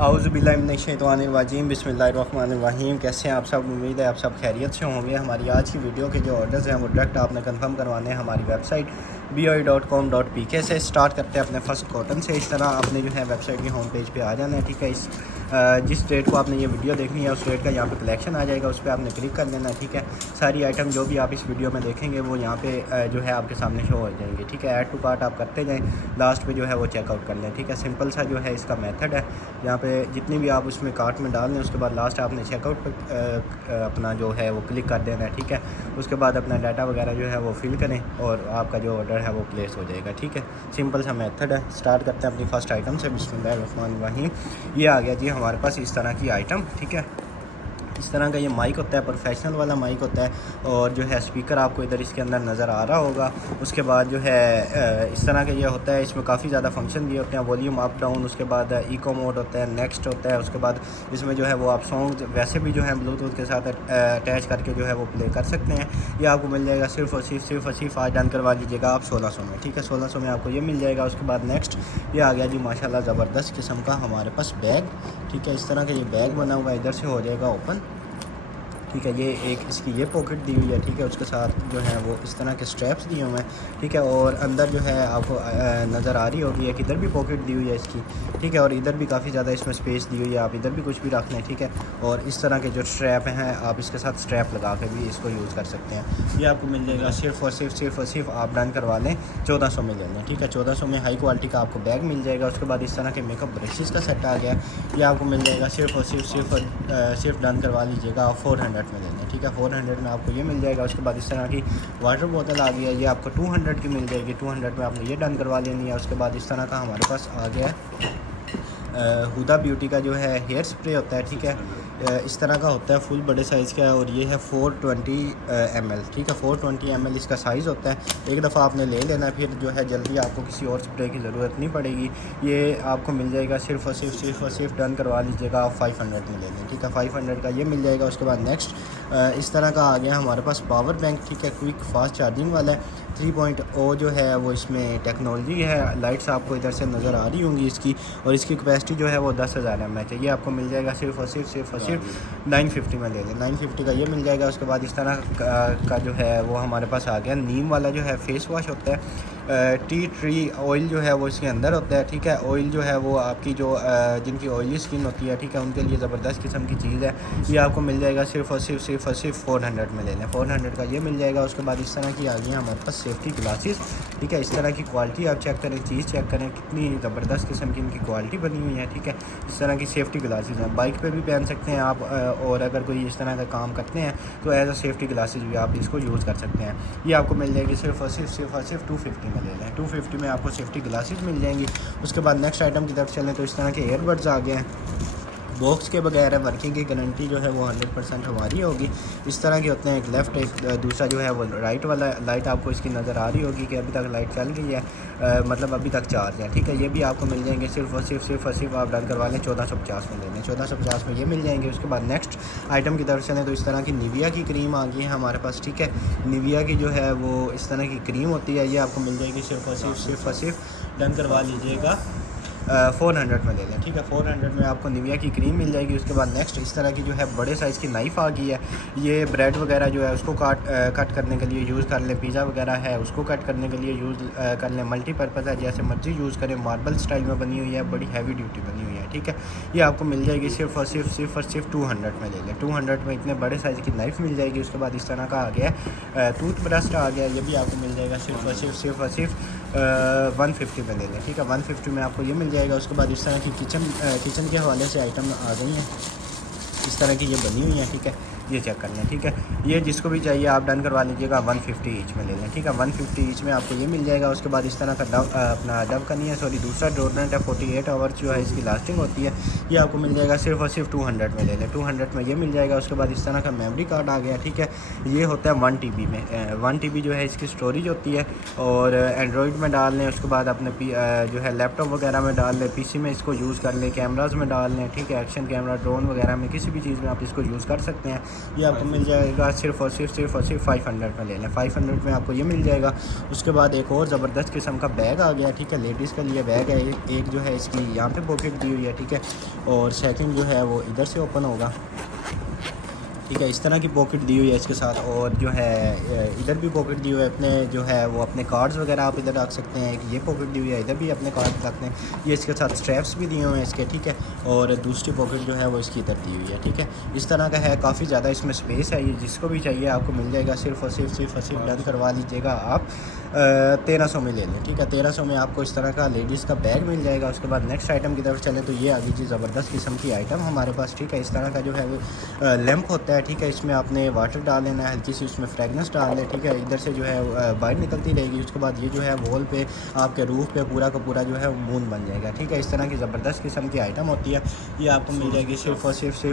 औज़ुबिल्लाहिमिनश्शैतानिर्रजीम बिस्मिल्लाहिर्रहमानिर्रहीम। कैसे हैं आप सब? उम्मीद है आप सब खैरियत से होंगे। हमारी आज की वीडियो के जो ऑर्डर्स हैं वो डायरेक्ट आपने कंफर्म करवाने हैं हमारी वेबसाइट boi.com.pk से। स्टार्ट करते हैं अपने फर्स्ट कॉटन से। इस तरह आपने जो है वेबसाइट की होम पेज पे आ जाना है, ठीक है। जिस डेट को आपने ये वीडियो देखनी है उस डेट का यहाँ पे कलेक्शन आ जाएगा, उस पर आपने क्लिक कर लेना है, ठीक है। सारी आइटम जो भी आप इस वीडियो में देखेंगे वो यहाँ पे जो है आपके सामने शो हो जाएंगे, ठीक है। ऐड टू कार्ट आप करते जाएँ, लास्ट पे जो है वो चेकआउट कर लें, ठीक है। सिंपल सा जो है इसका मेथड है। यहाँ पे जितनी भी आप उसमें कार्ट में डाल दें उसके बाद लास्ट आपने चेकआउट पर अपना जो है वो क्लिक कर देना है, ठीक है। उसके बाद अपना डाटा वगैरह जो है वो फिल करें और आपका जो ऑर्डर है वो प्लेस हो जाएगा, ठीक है। सिंपल सा मेथड है। स्टार्ट करते हैं अपनी फ़र्स्ट आइटम से। बिस्मिल्लाहिर्रहमानिर्रहीम। ये आ गया जी हमारे पास इस तरह की आइटम, ठीक है। इस तरह का ये माइक होता है, प्रोफेशनल वाला माइक होता है और जो है स्पीकर आपको इधर इसके अंदर नज़र आ रहा होगा। उसके बाद जो है इस तरह का ये होता है, इसमें काफ़ी ज़्यादा फंक्शन दिए होते हैं, वॉल्यूम अप डाउन, उसके बाद इको मोड होता है, नेक्स्ट होता है। उसके बाद इसमें जो है वो आप सॉन्ग वैसे भी जो है ब्लूटूथ के साथ अटैच करके जो है वो प्ले कर सकते हैं। ये आपको मिल जाएगा सिर्फ और सिर्फ आज डन करवा लीजिएगा आप 1600 में, ठीक है। 1600 में आपको ये मिल जाएगा। उसके बाद नेक्स्ट ये आ गया जी माशाल्लाह ज़बरदस्त किस्म का हमारे पास बैग, ठीक है। इस तरह का ये बैग बना हुआ है, इधर से हो जाएगा ओपन, ठीक है। ये एक इसकी ये पॉकेट दी हुई है, ठीक है। उसके साथ जो है वो इस तरह के स्ट्रैप्स दिए हुए हैं, ठीक है। और अंदर जो है आपको नज़र आ रही होगी कि इधर भी पॉकेट दी हुई है इसकी, ठीक है। और इधर भी काफ़ी ज़्यादा इसमें स्पेस दी हुई है, आप इधर भी कुछ भी रख लें, ठीक है। और इस तरह के जो स्ट्रैप हैं आप इसके साथ स्ट्रैप लगा के भी इसको यूज़ कर सकते हैं। ये आपको मिल जाएगा सिर्फ और सिर्फ आप डन करवा लें 1400 में ले लें, ठीक है। 1400 में हाई क्वालिटी का आपको बैग मिल जाएगा। उसके बाद इस तरह के मेकअप ब्रशेज़ का सेट आ गया, ये आपको मिल जाएगा सिर्फ और सिर्फ डन करवा लीजिएगा 400 में लेना है, ठीक है। 400 में आपको ये मिल जाएगा। उसके बाद इस तरह की वाटर बोतल आ गई है, ये आपको 200 की मिल जाएगी। 200 में आपने ये डन करवा लेनी है। उसके बाद इस तरह का हमारे पास आ गया है हुदा ब्यूटी का जो है हेयर स्प्रे होता है, ठीक है। इस तरह का होता है, फुल बड़े साइज़ का है और ये है 420 ml, ठीक है। 420 ml इसका साइज़ होता है। एक दफ़ा आपने ले लेना, फिर जो है जल्दी आपको किसी और स्प्रे की ज़रूरत नहीं पड़ेगी। ये आपको मिल जाएगा सिर्फ और सिर्फ डन करवा लीजिएगा आप 500 में ले लें, ठीक है। 500 का ये मिल जाएगा। उसके बाद नेक्स्ट इस तरह का आ गया हमारे पास पावर बैंक, ठीक है। क्विक फास्ट चार्जिंग वाला है, 3.0 जो है वो इसमें टेक्नोलॉजी है। लाइट्स आपको इधर से नज़र आ रही होंगी इसकी, और इसकी कैपेसिटी जो है वो 10,000 mAh है। ये आपको मिल जाएगा सिर्फ और सिर्फ 950 में ले लें। 950 का ये मिल जाएगा। उसके बाद इस तरह का जो है वो हमारे पास आ गया नीम वाला जो है फेस वॉश होता है। टी ट्री ऑयल जो है वो इसके अंदर होता है, ठीक है। ऑयल जो है वो आपकी जो जिनकी ऑयली स्किन होती है, ठीक है, उनके लिए ज़बरदस्त किस्म की चीज़ है। ये आपको मिल जाएगा सिर्फ और सिर्फ 400 में ले लें। 400 का ये मिल जाएगा। उसके बाद इस तरह की आ गई हमारे पास सेफ्टी ग्लासेस, ठीक है। इस तरह की क्वालिटी आप चेक करें, चीज़ चेक करें, कितनी ज़बरदस्त किस्म की इनकी क्वालिटी बनी हुई है, ठीक है। इस तरह की सेफ्टी ग्लासेस हैं, बाइक पे भी पहन सकते हैं आप, और अगर कोई इस तरह का काम करते हैं तो एज अ सेफ्टी ग्लासेस भी आप इसको यूज़ कर सकते हैं। ये आपको मिल जाएगी सिर्फ और सिर्फ 250 में ले लें। 250 में आपको सेफ्टी ग्लासेस मिल जाएंगी। उसके बाद नेक्स्ट आइटम की तरफ चलें तो इस तरह के एयरबड्स आ गए हैं, बॉक्स के बगैर है। वर्किंग की गारंटी जो है वो 100% हमारी होगी। इस तरह के होते हैं, एक लेफ़्ट एक दूसरा जो है वो राइट वाला। लाइट आपको इसकी नज़र आ रही होगी कि अभी तक लाइट चल गई है, मतलब अभी तक चार्ज है, ठीक है। ये भी आपको मिल जाएंगे सिर्फ और सिर्फ आप डन करवा लें 1450 में ले लें। 1450 में ये मिल जाएंगे। उसके बाद नेक्स्ट आइटम की तरफ चलें तो इस तरह की निविया की क्रीम आ गई है हमारे पास, ठीक है। निविया की जो है वो इस तरह की क्रीम होती है, ये आपको मिल जाएगी सिर्फ और सिर्फ डन करवा लीजिएगा 400 में ले लें, ठीक है। 400 में आपको निविया की क्रीम मिल जाएगी। उसके बाद नेक्स्ट इस तरह की जो है बड़े साइज़ की नाइफ़ आ गई है। ये ब्रेड वगैरह जो है उसको कट करने के लिए यूज़ कर लें, पिज़्ज़ा वगैरह है उसको कट करने के लिए यूज़ कर लें। मल्टीपर्पज़ है, जैसे मर्जी यूज़ करें। मार्बल स्टाइल में बनी हुई है, बड़ी हैवी ड्यूटी बनी हुई है, ठीक है। ये आपको मिल जाएगी सिर्फ और सिर्फ 200 में ले लें। 200 में इतने बड़े साइज़ की नाइफ़ मिल जाएगी। उसके बाद इस तरह का आ गया है टूथ ब्रश आ गया, ये भी आपको मिल जाएगा सिर्फ और सिर्फ 150 में ले लें, ठीक है। 150 में आपको ये मिल जाएगा। उसके बाद इस तरह की किचन के हवाले से आइटम आ गई हैं, इस तरह की ये बनी हुई है, ठीक है। ये चेक कर लें, ठीक है। ये जिसको भी चाहिए आप डन करवा लीजिएगा 150 ईच में ले लें, ठीक है। 150 ईच में आपको ये मिल जाएगा। उसके बाद इस तरह का अपना डव का नहीं है, सॉरी, दूसरा डोरनेट है, 48 आवर्स जो है इसकी लास्टिंग होती है। ये आपको मिल जाएगा सिर्फ और सिर्फ 200 में ले लें। 200 में ये मिल जाएगा। उसके बाद इस तरह का मेमोरी कार्ड आ गया, ठीक है। ये होता है 1 TB में, 1 TB जो है इसकी स्टोरेज होती है। और एंड्रॉयड में डाल लें, उसके बाद अपने जो है लैपटॉप वगैरह में डाल लें, PC में इसको यूज़ कर लें, कैमराज में डाल लें, ठीक है। एक्शन कैमरा, ड्रोन वगैरह में, किसी भी चीज़ में आप इसको यूज़ कर सकते हैं। ये आपको मिल जाएगा सिर्फ और सिर्फ 500 में ले लें। 500 में आपको ये मिल जाएगा। उसके बाद एक और ज़बरदस्त किस्म का बैग आ गया, ठीक है, लेडीज़ के लिए बैग है। एक जो है इसकी यहाँ पे पॉकेट दी हुई है, ठीक है, और सेकंड जो है वो इधर से ओपन होगा, ठीक है, इस तरह की पॉकेट दी हुई है इसके साथ। और जो है इधर भी पॉकेट दी हुई है, अपने जो है वो अपने कार्ड्स वगैरह आप इधर रख सकते हैं। ये पॉकेट दी हुई है, इधर भी अपने कार्ड रखते हैं। ये इसके साथ स्ट्रैप्स भी दिए हुए हैं इसके, ठीक है, और दूसरी पॉकेट जो है वो इसकी इधर दी हुई है, ठीक है। इस तरह का है, काफ़ी ज़्यादा इसमें स्पेस है। ये जिसको भी चाहिए आपको मिल जाएगा। सिर्फ और सिर्फ डन करवा लीजिएगा आप 1300 में ले लें, ठीक है। 1300 में आपको इस तरह का लेडीज़ का बैग मिल जाएगा। उसके बाद नेक्स्ट आइटम की तरफ चलें तो ये आ गई जी ज़बरदस्त किस्म की आइटम हमारे पास, ठीक है। इस तरह का जो है वो लैंप होता है, ठीक है। इसमें आपने वाटर डाल लेना है, हल्की सी उसमें फ्रेगनेंस डाल लें, ठीक है। इधर से जो है बाहर निकलती रहेगी। उसके बाद ये जो है वॉल पे आपके रूफ पे पूरा का पूरा जो है मून बन जाएगा, ठीक है। इस तरह की ज़बरदस्त किस्म की आइटम होती है। ये आपको मिल जाएगी सिर्फ और सिर्फ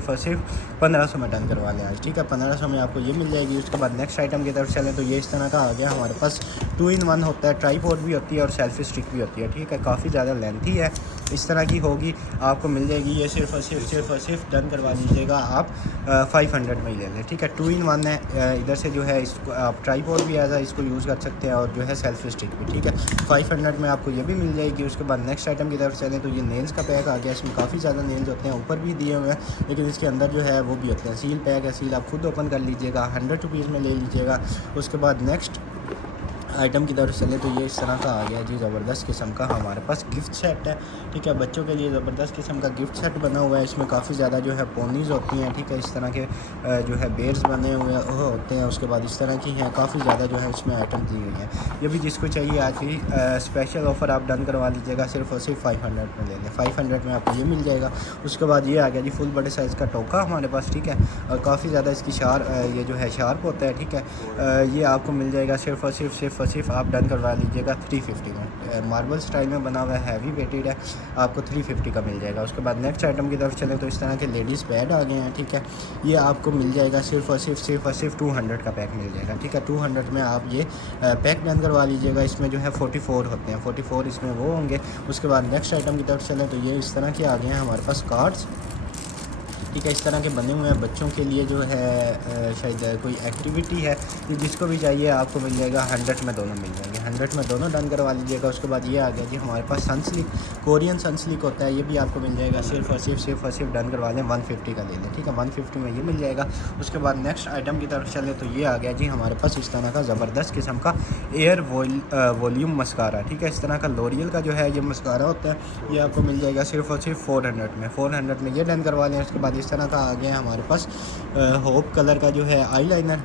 1500 में डन करवा लें आज, ठीक है। 1500 में आपको ये मिल जाएगी। उसके बाद नेक्स्ट आइटम की तरफ चलें तो ये इस तरह का आ गया हमारे पास। 2-in-1 होता है, ट्राईपॉड भी होती है और सेल्फी स्टिक भी होती है, ठीक है। काफ़ी ज़्यादा लेंथी है, इस तरह की होगी, आपको मिल जाएगी। ये सिर्फ और सिर्फ डन करवा लीजिएगा आप 500 में ही ले लें, ठीक है। 2-in-1 है। इधर से जो है इसको आप ट्राईपॉड भी ऐसा इसको यूज़ कर सकते हैं और जो है सेल्फी स्टिक भी, ठीक है। 500 में आपको ये भी मिल जाएगी। उसके बाद नेक्स्ट आइटम की तरफ चलें तो ये नेल्स का पैक आ गया। इसमें काफ़ी ज़्यादा नेल्स होते हैं, ऊपर भी दिए हुए हैं, लेकिन इसके अंदर जो है वो भी होते हैं। सील पैक है, सील आप खुद ओपन कर लीजिएगा, 100 रुपीज़ में ले लीजिएगा। उसके बाद नेक्स्ट आइटम की तरफ चले तो ये इस तरह का आ गया जी, ज़बरदस्त किस्म का हमारे पास गिफ्ट सेट है, ठीक है। बच्चों के लिए ज़बरदस्त किस्म का गिफ्ट सेट बना हुआ है। इसमें काफ़ी ज़्यादा जो है पोनीज़ होती हैं, ठीक है। इस तरह के जो है बेर्स बने हुए होते हैं। उसके बाद इस तरह की हैं, काफ़ी ज़्यादा जो है इसमें आइटम दी हुई हैं। ये भी जिसको चाहिए आज की स्पेशल ऑफ़र आप डन करवा लीजिएगा। सिर्फ और सिर्फ 500 में ले लें। 500 में आपको ये मिल जाएगा। उसके बाद ये आ गया जी फुल बड़े साइज़ का टोका हमारे पास, ठीक है, और काफ़ी ज़्यादा इसकी ये जो है शार्प होता है, ठीक है। ये आपको मिल जाएगा सिर्फ और सिर्फ आप डन करवा लीजिएगा 350 में। मार्बल स्टाइल में बना हुआ है, हैवी वेटेड है, आपको 350 का मिल जाएगा। उसके बाद नेक्स्ट आइटम की तरफ चलें तो इस तरह के लेडीज़ बेड आ गए हैं, ठीक है। ये आपको मिल जाएगा सिर्फ और सिर्फ 200 का पैक मिल जाएगा, ठीक है। 200 में आप ये पैक डन करवा लीजिएगा। इसमें जो है 44 होते हैं, 44 इसमें वो होंगे। उसके बाद नेक्स्ट आइटम की तरफ चलें तो ये इस तरह के आ गए हैं हमारे पास कार्ड्स, ठीक है। इस तरह के बने हुए हैं बच्चों के लिए, जो है शायद कोई एक्टिविटी है। ये जिसको भी चाहिए आपको मिल जाएगा। 100 में दोनों मिल जाएंगे, 100 में दोनों डन करवा लीजिएगा। उसके बाद ये आ गया जी हमारे पास सनस्लिक, कोरियन सनस्लिक होता है। ये भी आपको मिल जाएगा। सिर्फ और सिर्फ डन करवा लें, 150 का ले लें, ठीक है। 150 में ये मिल जाएगा। उसके बाद नेक्स्ट आइटम की तरफ चले तो ये आ गया जी हमारे पास इस तरह का ज़बरदस्त किस्म का एयर वॉल्यूम मस्कारा, ठीक है। इस तरह का लॉरियल का जो है ये मस्कारा होता है। ये आपको मिल जाएगा सिर्फ और सिर्फ 400 में ये डन करवा लें। उसके बाद इस तरह का आ गया हमारे पास होप कलर का जो है आईलाइनर।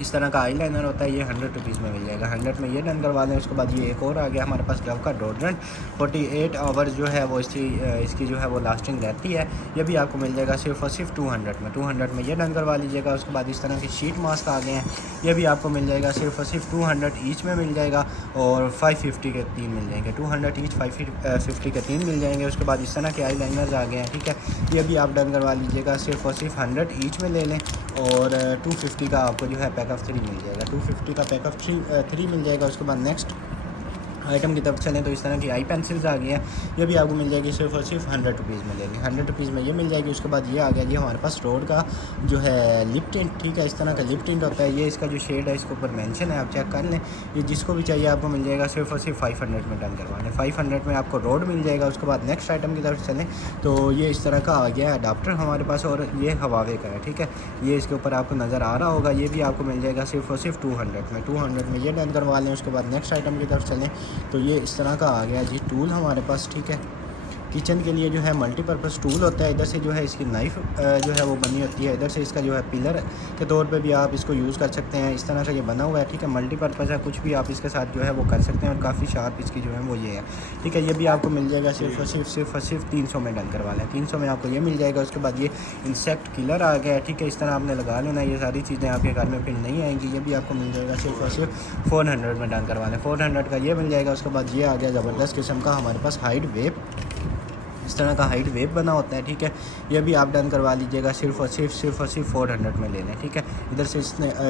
इस तरह का आईलाइनर होता है, ये 100 रुपीज़ में मिल जाएगा। 100 में ये डन करवा लें। उसके बाद ये एक और आ गया हमारे पास डव का डोड्रेंट, 48 आवर्स जो है वो इसकी जो है वो लास्टिंग रहती है। ये भी आपको मिल जाएगा सिर्फ और सिर्फ 200 में ये डन करवा लीजिएगा। उसके बाद इस तरह के शीट मास्क आ गए हैं, ये भी आपको मिल जाएगा सिर्फ और सिर्फ 200 ईच में मिल जाएगा और 550 के 3 मिल जाएंगे। 200 ईच 550 के 3 मिल जाएंगे। उसके बाद इस तरह के आई लाइनर्स आ गए हैं, ठीक है। ये भी आप डन करवा लीजिएगा। सिर्फ और सिर्फ 100 ईच में ले लें और 250 का आपको जो है पैक ऑफ 3 मिल जाएगा। 250 का पैक ऑफ 3 मिल जाएगा। उसके बाद नेक्स्ट आइटम की तरफ चलें तो इस तरह की आई पेंसिल्स आ गई हैं। ये भी आपको मिल जाएगी सिर्फ और सिर्फ 100 रुपीज़ में लेंगे। 100 रुपीज़ में ये मिल जाएगी। उसके बाद ये आ गया जी हमारे पास रोड का जो है लिप टिंट, ठीक है। इस तरह का लिप टिंट होता है। ये इसका जो शेड है इसके ऊपर मेंशन है, आप चेक कर लें। ये जिसको भी चाहिए आपको मिल जाएगा। सिर्फ और सिर्फ 500 में डन करवाने। 500 में आपको रोड मिल जाएगा। उसके बाद नेक्स्ट आइटम की तरफ चलें तो ये इस तरह का आ गया है अडाप्टर हमारे पास और ये हवावे का है, ठीक है। ये इसके ऊपर आपको नज़र आ रहा होगा। ये भी आपको मिल जाएगा सिर्फ और सिर्फ 200 में ये डन करवा लें। उसके बाद नेक्स्ट आइटम की तरफ चलें तो ये इस तरह का आ गया जी टूल हमारे पास, ठीक है। किचन के लिए जो है मल्टीपर्पज़ टूल होता है। इधर से जो है इसकी नाइफ़ जो है वो बनी होती है। इधर से इसका जो है पिलर के तौर पे भी आप इसको यूज़ कर सकते हैं। इस तरह का ये बना हुआ है, ठीक है। मल्टीपर्पज़ है, कुछ भी आप इसके साथ जो है वो कर सकते हैं और काफ़ी शार्प इसकी जो है वो ये है, ठीक है। ये भी आपको मिल जाएगा सिर्फ और सिर्फ 300 में डन करवा लें। 300 में आपको ये मिल जाएगा। उसके बाद ये इंसेक्ट किलर आ गया है, ठीक है। इस तरह आपने लगा लेना, ये सारी चीज़ें आपके घर में फिर नहीं आएंगी। ये भी आपको मिल जाएगा सिर्फ और सिर्फ 400 में डन करवा लें। 400 का ये मिल जाएगा। उसके बाद ये आ गया ज़बरदस्त किस्म का हमारे पास हाइड वेप इस तरह का हाइट वेव बना होता है, ठीक है। ये भी आप डन करवा लीजिएगा, सिर्फ और सिर्फ 400 में ले लें, ठीक है। इधर से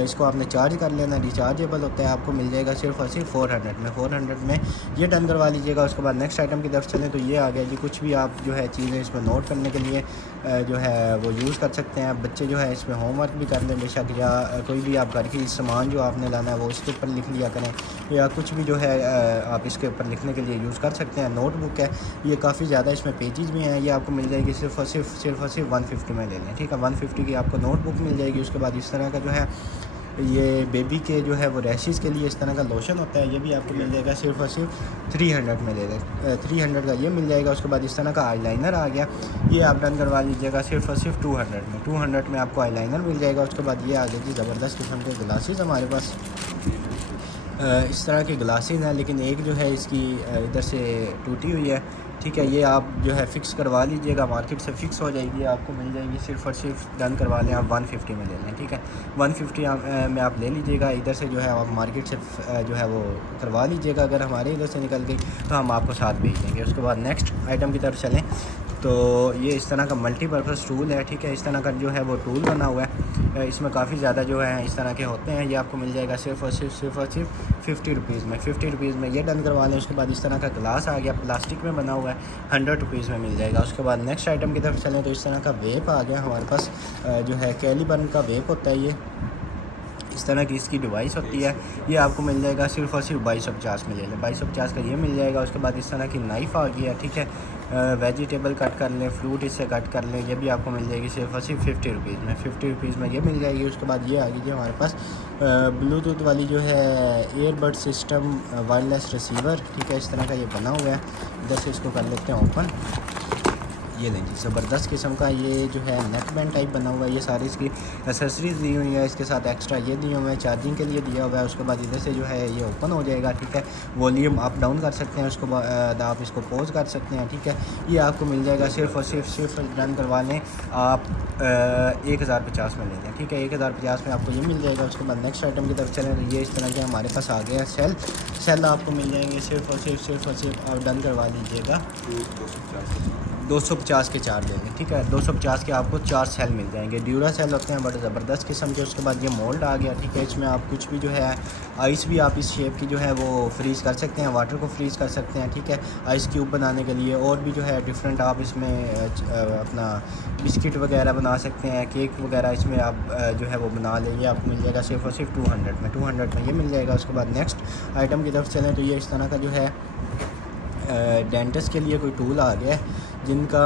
इसको आपने चार्ज कर लेना, रिचार्जेबल होता है, आपको मिल जाएगा सिर्फ और सिर्फ 400 में ये डन करवा लीजिएगा। उसके बाद नेक्स्ट आइटम की तरफ चलें तो ये आ गया जी, कुछ भी आप जो है चीज़ें इसमें नोट करने के लिए जो है वो यूज़ कर सकते हैं। बच्चे जो है इसमें होमवर्क भी कर लें बेशक, या कोई भी आप घर की सामान जो आपने लाना है वो इसके ऊपर लिख लिया करें, या कुछ भी जो है आप इसके ऊपर लिखने के लिए यूज़ कर सकते हैं। नोटबुक है ये, काफ़ी ज़्यादा इसमें पेजेस भी हैं, ये आपको मिल जाएगी सिर्फ और सिर्फ 150 में ले लें, ठीक है। 150 की आपको नोटबुक मिल जाएगी। उसके बाद इस तरह का जो है ये बेबी के जो है वो रैशेज़ के लिए इस तरह का लोशन होता है, ये भी आपको मिल जाएगा सिर्फ और सिर्फ 300 में ले लें, 300 का ये मिल जाएगा। उसके बाद इस तरह का आईलाइनर आ गया, ये आप डन करवा लीजिएगा सिर्फ और सिर्फ 200 में आपको आईलाइनर मिल जाएगा। उसके बाद ये आ गया जी ज़बरदस्त किस्म के ग्लासेस हमारे पास, इस तरह के ग्लासेस हैं, लेकिन एक जो है इसकी इधर से टूटी हुई है, ठीक है। ये आप जो है फ़िक्स करवा लीजिएगा, मार्केट से फ़िक्स हो जाएगी, आपको मिल जाएगी सिर्फ और सिर्फ डन करवा लें आप 150 में ले लें, ठीक है। 150 में आप ले लीजिएगा। इधर से जो है आप मार्केट से जो है वो करवा लीजिएगा, अगर हमारे इधर से निकल गई तो हम आपको साथ भेज देंगे। उसके बाद नेक्स्ट आइटम की तरफ चलें तो ये इस तरह का मल्टीपर्पज़ टूल है, ठीक है। इस तरह का जो है वो टूल बना हुआ है, इसमें काफ़ी ज़्यादा जो है इस तरह के होते हैं। ये आपको मिल जाएगा सिर्फ और सिर्फ 50 रुपीज़ में, 50 रुपीज़ में ये डन करवा लें। उसके बाद इस तरह का ग्लास आ गया, प्लास्टिक में बना हुआ है, 100 रुपीज़ में मिल जाएगा। उसके बाद नेक्स्ट आइटम की तरफ चलें तो इस तरह का वेप आ गया हमारे पास, जो है कैलिबर्न का वेप होता है, ये इस तरह की इसकी डिवाइस होती है, ये आपको मिल जाएगा सिर्फ और सिर्फ 2250 में ले लें, 2250 का ये मिल जाएगा। उसके बाद इस तरह की नाइफ़ आ गई है, ठीक है, वेजिटेबल कट कर लें, फ्रूट इससे कट कर लें, ये भी आपको मिल जाएगी सिर्फ और सिर्फ 50 रुपीज़ में, 50 रुपीज़ में ये मिल जाएगी। उसके बाद ये आ गई हमारे पास ब्लूटूथ वाली जो है ईयरबड सिस्टम वायरलेस रिसीवर, ठीक है, इस तरह का ये बना हुआ है। इधर से इसको कर लेते हैं ओपन, ये लें जी, ज़बरदस्त किस्म का ये जो है नेक बैंड टाइप बना हुआ है, ये सारी इसकी एसेसरीज़ दी हुई है, इसके साथ एक्स्ट्रा ये दिए हुए हैं, चार्जिंग के लिए दिया हुआ है। उसके बाद इधर से जो है ये ओपन हो जाएगा, ठीक है, वॉल्यूम अप डाउन कर सकते हैं, उसको आप इसको पॉज कर सकते हैं, ठीक है। ये आपको मिल जाएगा सिर्फ और सिर्फ डन करवा लें आप 1050 में ले लें, ठीक है, 1050 में आपको ये मिल जाएगा। उसके बाद नेक्स्ट आइटम की तरफ चलें तो ये इस तरह के हमारे पास आ गया सेल आपको मिल जाएंगे सिर्फ और सिर्फ आप डन करवा लीजिएगा 250 के 4 देंगे, ठीक है, 250 के आपको 4 सेल मिल जाएंगे। ड्यूरा सेल होते हैं बड़े ज़बरदस्त किस्म के। उसके बाद ये मोल्ड आ गया, ठीक है, इसमें आप कुछ भी जो है आइस भी आप इस शेप की जो है वो फ्रीज़ कर सकते हैं, वाटर को फ्रीज़ कर सकते हैं, ठीक है, आइस क्यूब बनाने के लिए। और भी जो है डिफरेंट आप इसमें अपना बिस्किट वगैरह बना सकते हैं, केक वगैरह इसमें आप जो है वो बना लें। ये आपको मिल जाएगा सिर्फ और सिर्फ 200 में ये मिल जाएगा। उसके बाद नेक्स्ट आइटम की तरफ चलें तो ये इस तरह का जो है डेंटिस्ट के लिए कोई टूल आ गया है, जिनका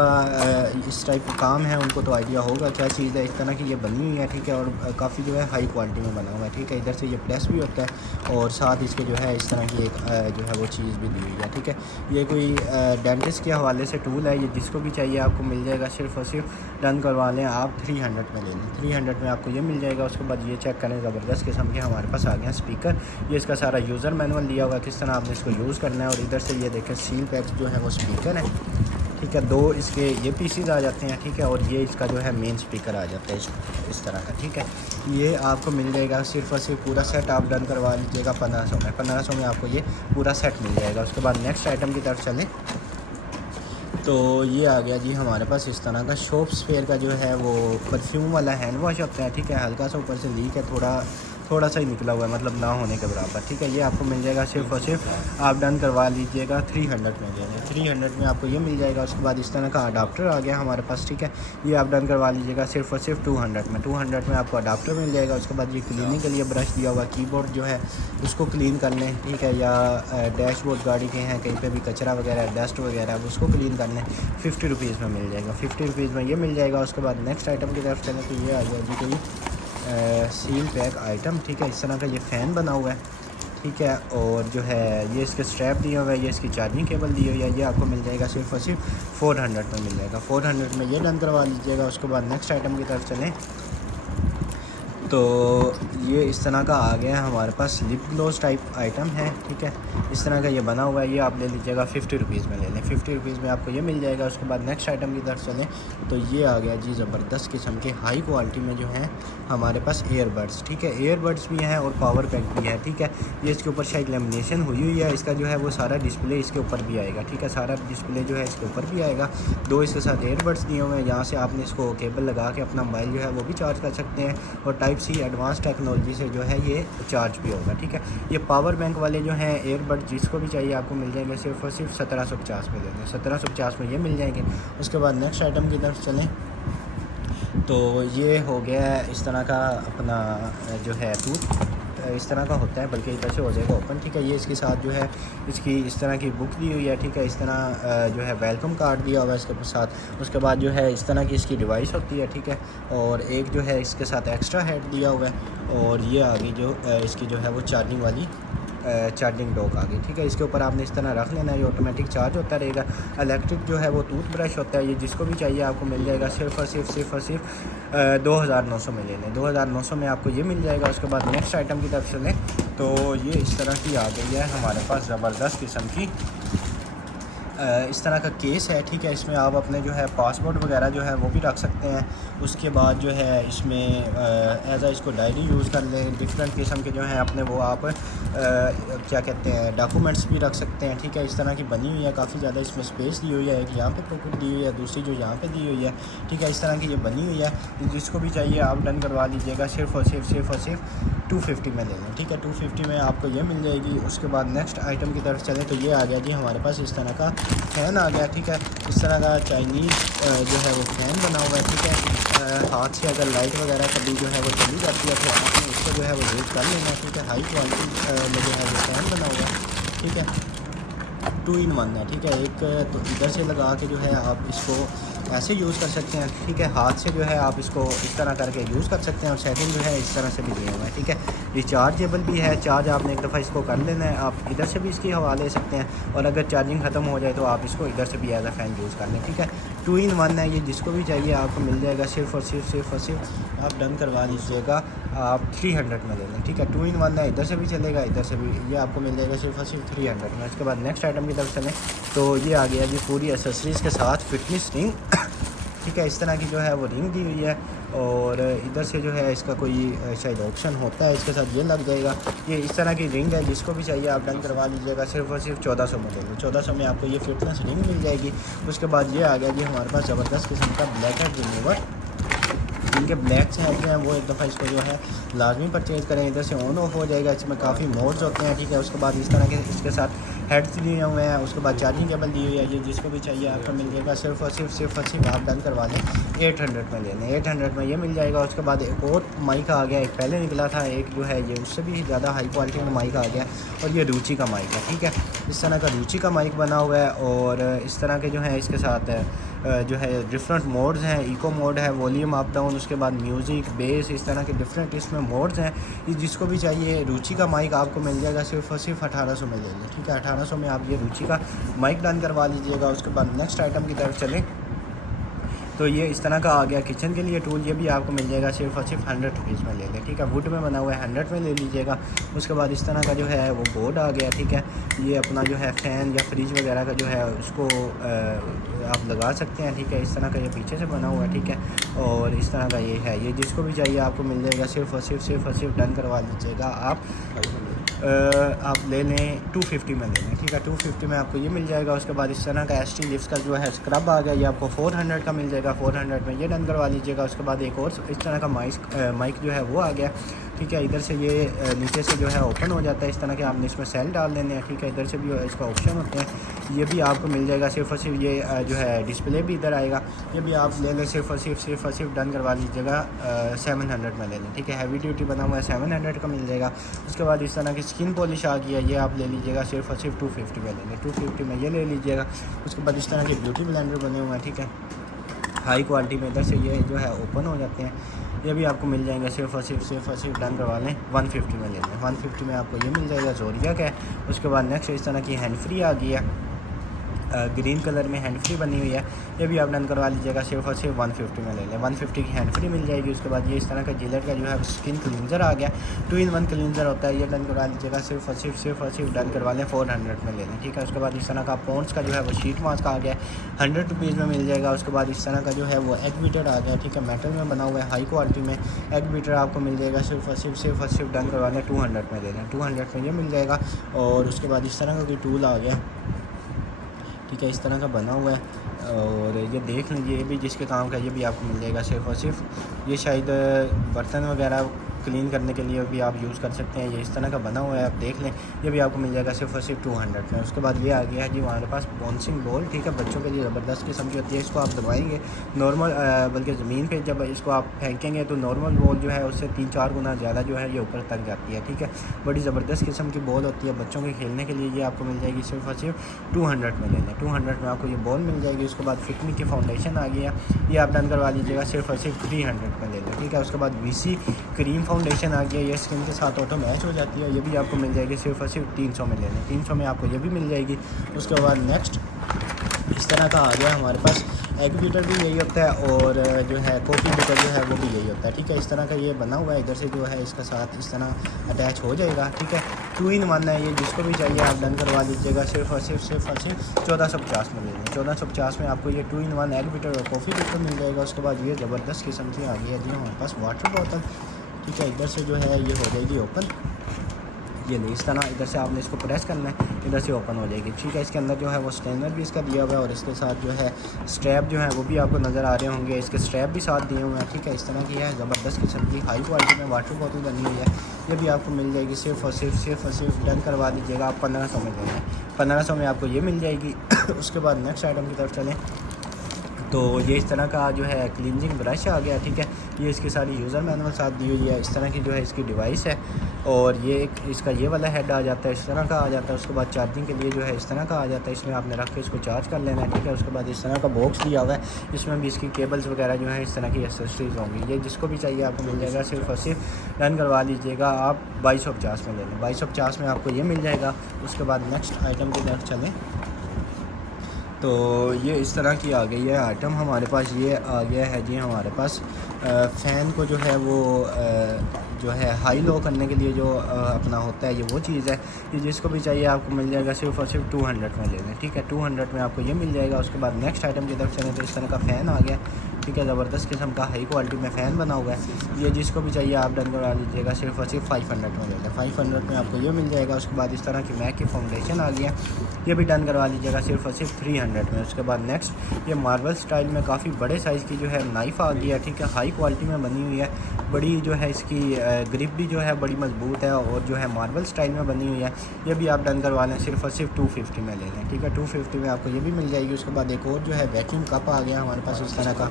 इस टाइप का काम है उनको तो आइडिया होगा क्या चीज़ है। इस तरह की ये बनी हुई है, ठीक है, और काफ़ी जो है हाई क्वालिटी में बना हुआ है, ठीक है। इधर से ये प्रेस भी होता है और साथ इसके जो है इस तरह की एक जो है वो चीज़ भी दी हुई है, ठीक है। ये कोई डेंटिस्ट के हवाले से टूल है, ये जिसको भी चाहिए आपको मिल जाएगा सिर्फ और सिर्फ डन करवा लें आप 300 में ले लें, 300 में आपको ये मिल जाएगा। उसके बाद ये चेक करें, ज़बरदस्त किस्म के हमारे पास आ गए स्पीकर, ये इसका सारा यूज़र मैनुअल दिया हुआ है किस तरह आपने इसको यूज़ करना है। और इधर से ये देखें सील पैक जो है वो स्पीकर है, ठीक है, 2 इसके ये पीसीज आ जाते हैं, ठीक है, और ये इसका जो है मेन स्पीकर आ जाता है इस तरह का, ठीक है। ये आपको मिल जाएगा सिर्फ और सिर्फ पूरा सेट आप डन करवा लीजिएगा 1500 में आपको ये पूरा सेट मिल जाएगा। उसके बाद नेक्स्ट आइटम की तरफ चलें तो ये आ गया जी हमारे पास इस तरह का शॉप स्फेयर का जो है वो परफ्यूम वाला हैंड वॉश होता है, ठीक है, हल्का सा ऊपर से लीक है, थोड़ा सा ही निकला हुआ है, मतलब ना होने के बराबर, ठीक है। ये आपको मिल जाएगा सिर्फ और सिर्फ आप डन करवा लीजिएगा 300 में देंगे, 300 में आपको ये मिल जाएगा। उसके बाद इस तरह का अडाप्टर आ गया हमारे पास, ठीक है, ये आप डन करवा लीजिएगा सिर्फ और सिर्फ 200 में आपको अडाप्टर मिल जाएगा। उसके बाद ये क्लीनिंग के लिए ब्रश दिया हुआ, कीबोर्ड जो है उसको क्लीन कर लें, ठीक है, या डैशबोर्ड गाड़ी के हैं कहीं पर भी कचरा वगैरह डस्ट वगैरह उसको क्लीन कर लें, 50 रुपीज़ में मिल जाएगा, 50 रुपीज़ में ये मिल जाएगा। उसके बाद नेक्स्ट आइटम की तरफ चलें तो ये आ गया जी कोई सील पैक आइटम, ठीक है, इस तरह का ये फ़ैन बना हुआ है, ठीक है, और जो है ये इसके स्ट्रैप दिया हुआ है, ये इसकी चार्जिंग केबल दी हुई है, ये आपको मिल जाएगा सिर्फ और सिर्फ 400 में मिल जाएगा, 400 में ये डन करवा लीजिएगा। उसके बाद नेक्स्ट आइटम की तरफ चलें तो ये इस तरह का आ गया है हमारे पास लिप ग्लोस टाइप आइटम है, ठीक है। इस तरह का ये बना हुआ है, ये आप ले लीजिएगा 50 रुपीज़ में ले लें, 50 रुपीज़ में आपको ये मिल जाएगा। उसके बाद नेक्स्ट आइटम की तरफ चलें तो ये आ गया जी ज़बरदस्त किस्म के हाई क्वालिटी में जो है हमारे पास ईयरबड्स, ठीक है। ईयरबड्स भी हैं और पावर बैंक भी है, ठीक है। ये इसके ऊपर शायद लेमिनेशन हुई है, इसका जो है वो सारा डिस्प्ले इसके ऊपर भी आएगा, ठीक है। सारा डिस्प्ले जो है इसके ऊपर भी आएगा। 2 इसके साथ ईयरबड्स दिए हुए हैं, यहाँ से आपने इसको केबल लगा के अपना मोबाइल जो है वो भी चार्ज कर सकते हैं और टाइप सी एडवांस टेक्नोलॉजी से जो है ये चार्ज भी होगा, ठीक है। ये पावर बैंक वाले जो हैं ईयरबड जिसको भी चाहिए आपको मिल जाएंगे सिर्फ और सिर्फ 1750 में देंगे, 1750 में ये मिल जाएंगे। उसके बाद नेक्स्ट आइटम की तरफ चलें तो ये हो गया है इस तरह का अपना जो है टूथ इस तरह का होता है, बल्कि इधर से हो जाएगा ओपन, ठीक है। ये इसके साथ जो है इसकी इस तरह की बुक दी हुई है, ठीक है। इस तरह जो है वेलकम कार्ड दिया हुआ है इसके साथ। उसके बाद जो है इस तरह की इसकी डिवाइस होती है, ठीक है। और एक जो है इसके साथ एक्स्ट्रा हेड दिया हुआ है और ये आगे जो इसकी जो है वो चार्जिंग वाली चार्जिंग डॉक आ गई, ठीक है। इसके ऊपर आपने इस तरह रख लेना है, ये ऑटोमेटिक चार्ज होता रहेगा। इलेक्ट्रिक जो है वो टूथ ब्रश होता है, ये जिसको भी चाहिए आपको मिल जाएगा सिर्फ और सिर्फ 2900 में ले लें, 2900 में आपको ये मिल जाएगा। उसके बाद नेक्स्ट आइटम की तरफ चलें तो ये इस तरह की आ गई है हमारे पास ज़बरदस्त किस्म की इस तरह का केस है, ठीक है। इसमें आप अपने जो है पासपोर्ट वगैरह जो है वो भी रख सकते हैं। उसके बाद जो है इसमें एज इसको डायरी यूज़ कर लें। डिफरेंट किस्म के जो हैं अपने वो आप क्या कहते हैं डॉक्यूमेंट्स भी रख सकते हैं, ठीक है। इस तरह की बनी हुई है, काफ़ी ज़्यादा इसमें स्पेस दी हुई है। एक यहाँ पे पॉकेट दी हुई है, दूसरी जो यहाँ पे दी हुई है, ठीक है। इस तरह की ये बनी हुई है, जिसको भी चाहिए आप डन करवा लीजिएगा। सिर्फ और सिर्फ 250 में ले लें, ठीक है। 250 में आपको ये मिल जाएगी। उसके बाद नेक्स्ट आइटम की तरफ चलें तो ये आ गया जी हमारे पास इस तरह का फ़ैन आ गया, ठीक है। इस तरह का चाइनीज़ जो है वो फ़ैन बना हुआ है, ठीक है। हाथ से अगर लाइट वगैरह कभी जो है वो चली जाती है तो आपने उसको जो है वो यूज़ कर लेना है, ठीक है। हाई क्वालिटी में जो है वो फ़ैन बना हुआ है, ठीक है। 2 in 1 है, ठीक है। एक तो इधर से लगा के जो है आप इसको ऐसे यूज़ कर सकते हैं, ठीक है। हाथ से जो है आप इसको इस तरह करके यूज़ कर सकते हैं और सेटिंग जो है इस तरह से भी दिया हुआ है, ठीक है। रिचार्जेबल भी है, चार्ज आपने एक दफ़ा इसको कर लेना है। आप इधर से भी इसकी हवा ले सकते हैं और अगर चार्जिंग ख़त्म हो जाए तो आप इसको इधर से भी एज अ फ़ैन यूज़ कर लें, ठीक है। 2 in 1 है, ये जिसको भी चाहिए आपको मिल जाएगा। सिर्फ और सिर्फ आप डन करवा लीजिएगा, आप 300 में ले लें, ठीक है। 2 in 1 है, इधर से भी चलेगा, इधर से भी, ये आपको मिल जाएगा सिर्फ और सिर्फ 300 में। उसके बाद नेक्स्ट आइटम की तरफ चलें तो ये आ गया जी पूरी एसेसरीज़ के साथ फिटनेस रिंग, ठीक है। इस तरह की जो है वो रिंग दी हुई है और इधर से जो है इसका कोई शायद ऑप्शन होता है, इसके साथ ये लग जाएगा। ये इस तरह की रिंग है, जिसको भी चाहिए आप डन करवा लीजिएगा। सिर्फ और सिर्फ 1400 में ले लो, 1400 में आपको ये फिटनेस रिंग मिल जाएगी। उसके बाद ये आ गया जी हमारे पास ज़बरदस्त किस्म का ब्लैक हेड रिमूवर। जिनके ब्लैक से हेड हैं वो एक दफ़ा इसको जो है लाजमी परचेज़ करें, इधर से ऑन ऑफ हो जाएगा। इसमें काफ़ी मोड्स होते हैं, ठीक है। उसके बाद इस तरह के इसके साथ हेड्स दिए हुए हैं। उसके बाद चार्जिंग केबल दी हुई है, ये जिसको भी चाहिए आपको मिल जाएगा। सिर्फ और सिर्फ आप डन करवा लें, 800 में ले लें, 800 में ये मिल जाएगा। उसके बाद एक और माइक आ गया, एक पहले निकला था, एक जो है ये उससे भी ज़्यादा हाई क्वालिटी में माइक आ गया और ये रुचि का माइक है, ठीक है। इस तरह का रुचि का माइक बना हुआ है और इस तरह के जो है इसके साथ जो है डिफरेंट मोड्स हैं। इको मोड है, वॉल्यूम अप डाउन, उसके बाद म्यूज़िक, बेस, इस तरह के डिफरेंट इसमें मोड्स हैं। ये जिसको भी चाहिए रुचि का माइक आपको मिल जाएगा। सिर्फ और सिर्फ 1800 में ले लें, ठीक है। 1800 में आप ये रुचि का माइक डन करवा लीजिएगा। उसके बाद नेक्स्ट आइटम की तरफ चलें तो ये इस तरह का आ गया किचन के लिए टूल, ये भी आपको मिल जाएगा। सिर्फ और सिर्फ 100 रुपीज़ में ले लें, ठीक है। वुड में बना हुआ है, 100 में ले लीजिएगा। उसके बाद इस तरह का जो है वो बोर्ड आ गया, ठीक है। ये अपना जो है फ़ैन या फ्रिज वगैरह का जो है उसको आप लगा सकते हैं, ठीक है। इस तरह का ये पीछे से बना हुआ है, ठीक है। और इस तरह का ये है, ये जिसको भी चाहिए आपको मिल जाएगा। सिर्फ और सिर्फ डन करवा लीजिएगा। आप ले लें 250 में ले लें, ठीक है। 250 में आपको ये मिल जाएगा। उसके बाद इस तरह का ST लिफ्स का जो है स्क्रब आ गया, ये आपको 400 का मिल जाएगा। 400 में ये डन करवा लीजिएगा। उसके बाद एक और इस तरह का माइक जो है वो आ गया, ठीक है। इधर से ये नीचे से जो है ओपन हो जाता है, इस तरह के आपने इसमें सेल डाल देने हैं, ठीक है। इधर से भी इसका ऑप्शन होते हैं, ये भी आपको मिल जाएगा। सिर्फ और सिर्फ ये जो है डिस्प्ले भी इधर आएगा, ये भी आप ले लें। सिर्फ और सिर्फ डन करवा लीजिएगा। 700 में ले लें, ठीक है। हैवी ड्यूटी बना हुआ है, 700 का मिल जाएगा। उसके बाद इस तरह की स्किन पॉलिश आ गई है, ये आप ले लीजिएगा। सिर्फ और सिर्फ 250 में ले लें, 250 में ये ले लीजिएगा। उसके बाद इस तरह के ब्यूटी ब्लेंडर बने हुए हैं, ठीक है, हाई क्वालिटी में। इधर से ये जो है ओपन हो जाते हैं, ये भी आपको मिल जाएंगे। सिर्फ और सिर्फ डन करवा लें, 150 में ले लें। 150 में आपको ये मिल जाएगा। जोरिया का है। उसके बाद नेक्स्ट इस तरह की हैंड फ्री आ गई है, ग्रीन कलर में हैंड फ्री बनी हुई है, ये भी आप डन करवा लीजिएगा। सिर्फ और सिर्फ 150 में ले लें। 150 की हैंड फ्री मिल जाएगी। उसके बाद ये इस तरह का जिलेट का जो है स्किन क्लींजर आ गया, 2-in-1 क्लींजर होता है, ये डन करवा लीजिएगा। सिर्फ और सिर्फ डन करवा लें, 400 में ले लें, ठीक है। उसके बाद इस तरह का पॉन्ड्स का जो है वो शीट मास्क आ गया, 100 रुपीज़ में मिल जाएगा। उसके बाद इस तरह का जो है वो एग बीटर आ गया, ठीक है, मेटल में बना हुआ है, हाई क्वालिटी में एग बीटर आपको मिल जाएगा। सिर्फ और सिर्फ डन करवा लें, 200 में ले लें, 200 में ये मिल जाएगा। और उसके बाद इस तरह का कोई टूल आ गया, ठीक है, इस तरह का बना हुआ है, और ये देख लीजिए, ये भी जिसके काम का ये भी आपको मिल जाएगा। सिर्फ और सिर्फ ये शायद बर्तन वगैरह क्लीन करने के लिए भी आप यूज़ कर सकते हैं। ये इस तरह का बना हुआ है, आप देख लें, ये भी आपको मिल जाएगा सिर्फ और सिर्फ 200 में। उसके बाद ये आ गया है जी हमारे पास बाउंसिंग बॉल, ठीक है, बच्चों के लिए ज़बरदस्त किस्म की होती है। इसको आप दबाएंगे नॉर्मल, बल्कि ज़मीन पे जब इसको आप फेंकेंगे तो नॉर्मल बॉल जो है उससे 3-4 गुना ज़्यादा जो है ये ऊपर तक जाती है, ठीक है। बड़ी ज़बरदस्त किस्म की बॉल होती है बच्चों के खेलने के लिए। ये आपको मिल जाएगी सिर्फ और सिर्फ 200 में ले लें, 200 में आपको ये बॉल मिल जाएगी। उसके बाद फिटमी की फाउंडेशन आ गई है, ये आप डन करवा लीजिएगा, सिर्फ और सिर्फ 300 में ले लें, ठीक है। उसके बाद VC क्रीम फाउंडेशन आ गया, ये स्किन के साथ ऑटो मैच हो जाती है, ये भी आपको मिल जाएगी सिर्फ और सिर्फ 300 में ले लें, 300 में आपको ये भी मिल जाएगी। उसके बाद नेक्स्ट इस तरह का आ गया हमारे पास एग बीटर भी यही होता है, और जो है कॉफ़ी बीटर जो है वो भी यही होता है, ठीक है। इस तरह का ये बना हुआ है, इधर से जो है इसका साथ इस तरह अटैच हो जाएगा, ठीक है। 2-in-1 है ये, जिसको भी चाहिए आप डन करवा लीजिएगा। सिर्फ और सिर्फ 1450 में ले लें, 1450 में आपको ये 2-in-1 एग बीटर और कॉफ़ी बीटर मिल जाएगा। उसके बाद ये ज़बरदस्त किस्म की आ गई है जी हमारे पास वाटर बॉटल, ठीक है। इधर से जो है ये हो जाएगी ओपन, ये नहीं, इस तरह इधर से आपने इसको प्रेस करना है, इधर से ओपन हो जाएगी, ठीक है। इसके अंदर जो है वो स्टेनर भी इसका दिया हुआ है, और इसके साथ जो है स्ट्रैप जो है वो भी आपको नज़र आ रहे होंगे, इसके स्ट्रैप भी साथ दिए हुए हैं, ठीक है। इस तरह की है ज़बरदस्त किस्म की हाई क्वालिटी में वाटर बॉटल बनी हुई है, ये भी आपको मिल जाएगी। सिर्फ और सिर्फ डन करवा लीजिएगा आप 1500 में लेंगे, 1500 में आपको ये मिल जाएगी। उसके बाद नेक्स्ट आइटम की तरफ चलें तो ये इस तरह का जो है क्लींजिंग ब्रश आ गया, ठीक है। ये इसकी सारी यूज़र मैनुअल साथ दी हुई है, इस तरह की जो है इसकी डिवाइस है, और ये एक इसका ये वाला हेड आ जाता है, इस तरह का आ जाता है। उसके बाद चार्जिंग के लिए जो है इस तरह का आ जाता है, इसमें आपने रख के इसको चार्ज कर लेना है, ठीक है। उसके बाद इस तरह का बॉक्स दिया हुआ है, इसमें भी इसकी केबल्स वगैरह जो है इस तरह की एक्सेसरीज होंगी। ये जिसको भी चाहिए आपको मिल जाएगा, सिर्फ और सिर्फ डन करवा लीजिएगा आप 2250 में ले लें, 2250 में आपको ये मिल जाएगा। उसके बाद नेक्स्ट आइटम की तरफ चलें तो ये इस तरह की आ गई है आइटम हमारे पास। ये आ गया है जी हमारे पास फ़ैन को जो है वो जो है हाई लो करने के लिए जो अपना होता है, ये वो चीज़ है। ये जिसको भी चाहिए आपको मिल जाएगा, सिर्फ और सिर्फ 200 में ले लें, ठीक है। 200 में आपको ये मिल जाएगा। उसके बाद नेक्स्ट आइटम की तरफ चलें तो इस तरह का फ़ैन आ गया, ठीक है, ज़बरदस्त किस्म का हाई क्वालिटी में फ़ैन बना हुआ है। ये जिसको भी चाहिए आप डन करवा लीजिएगा, सिर्फ और सिर्फ 500 में ले लें, 500 में आपको ये मिल जाएगा। उसके बाद इस तरह की मैक की फाउंडेशन आ गया, ये भी डन करवा लीजिएगा, सिर्फ और सिर्फ 300 में। उसके बाद नेक्स्ट ये मार्बल स्टाइल में काफ़ी बड़े साइज़ की जो है नाइफ़ आ गई है, ठीक है, हाई क्वालिटी में बनी हुई है, बड़ी जो है इसकी ग्रिप भी जो है बड़ी मजबूत है, और जो है मार्बल स्टाइल में बनी हुई है। ये भी आप डन करवा लें, सिर्फ और सिर्फ 250 में ले लें, ठीक है। 250 में आपको ये भी मिल जाएगी। उसके बाद एक और जो है वैक्यूम कप आ गया हमारे पास, इस तरह का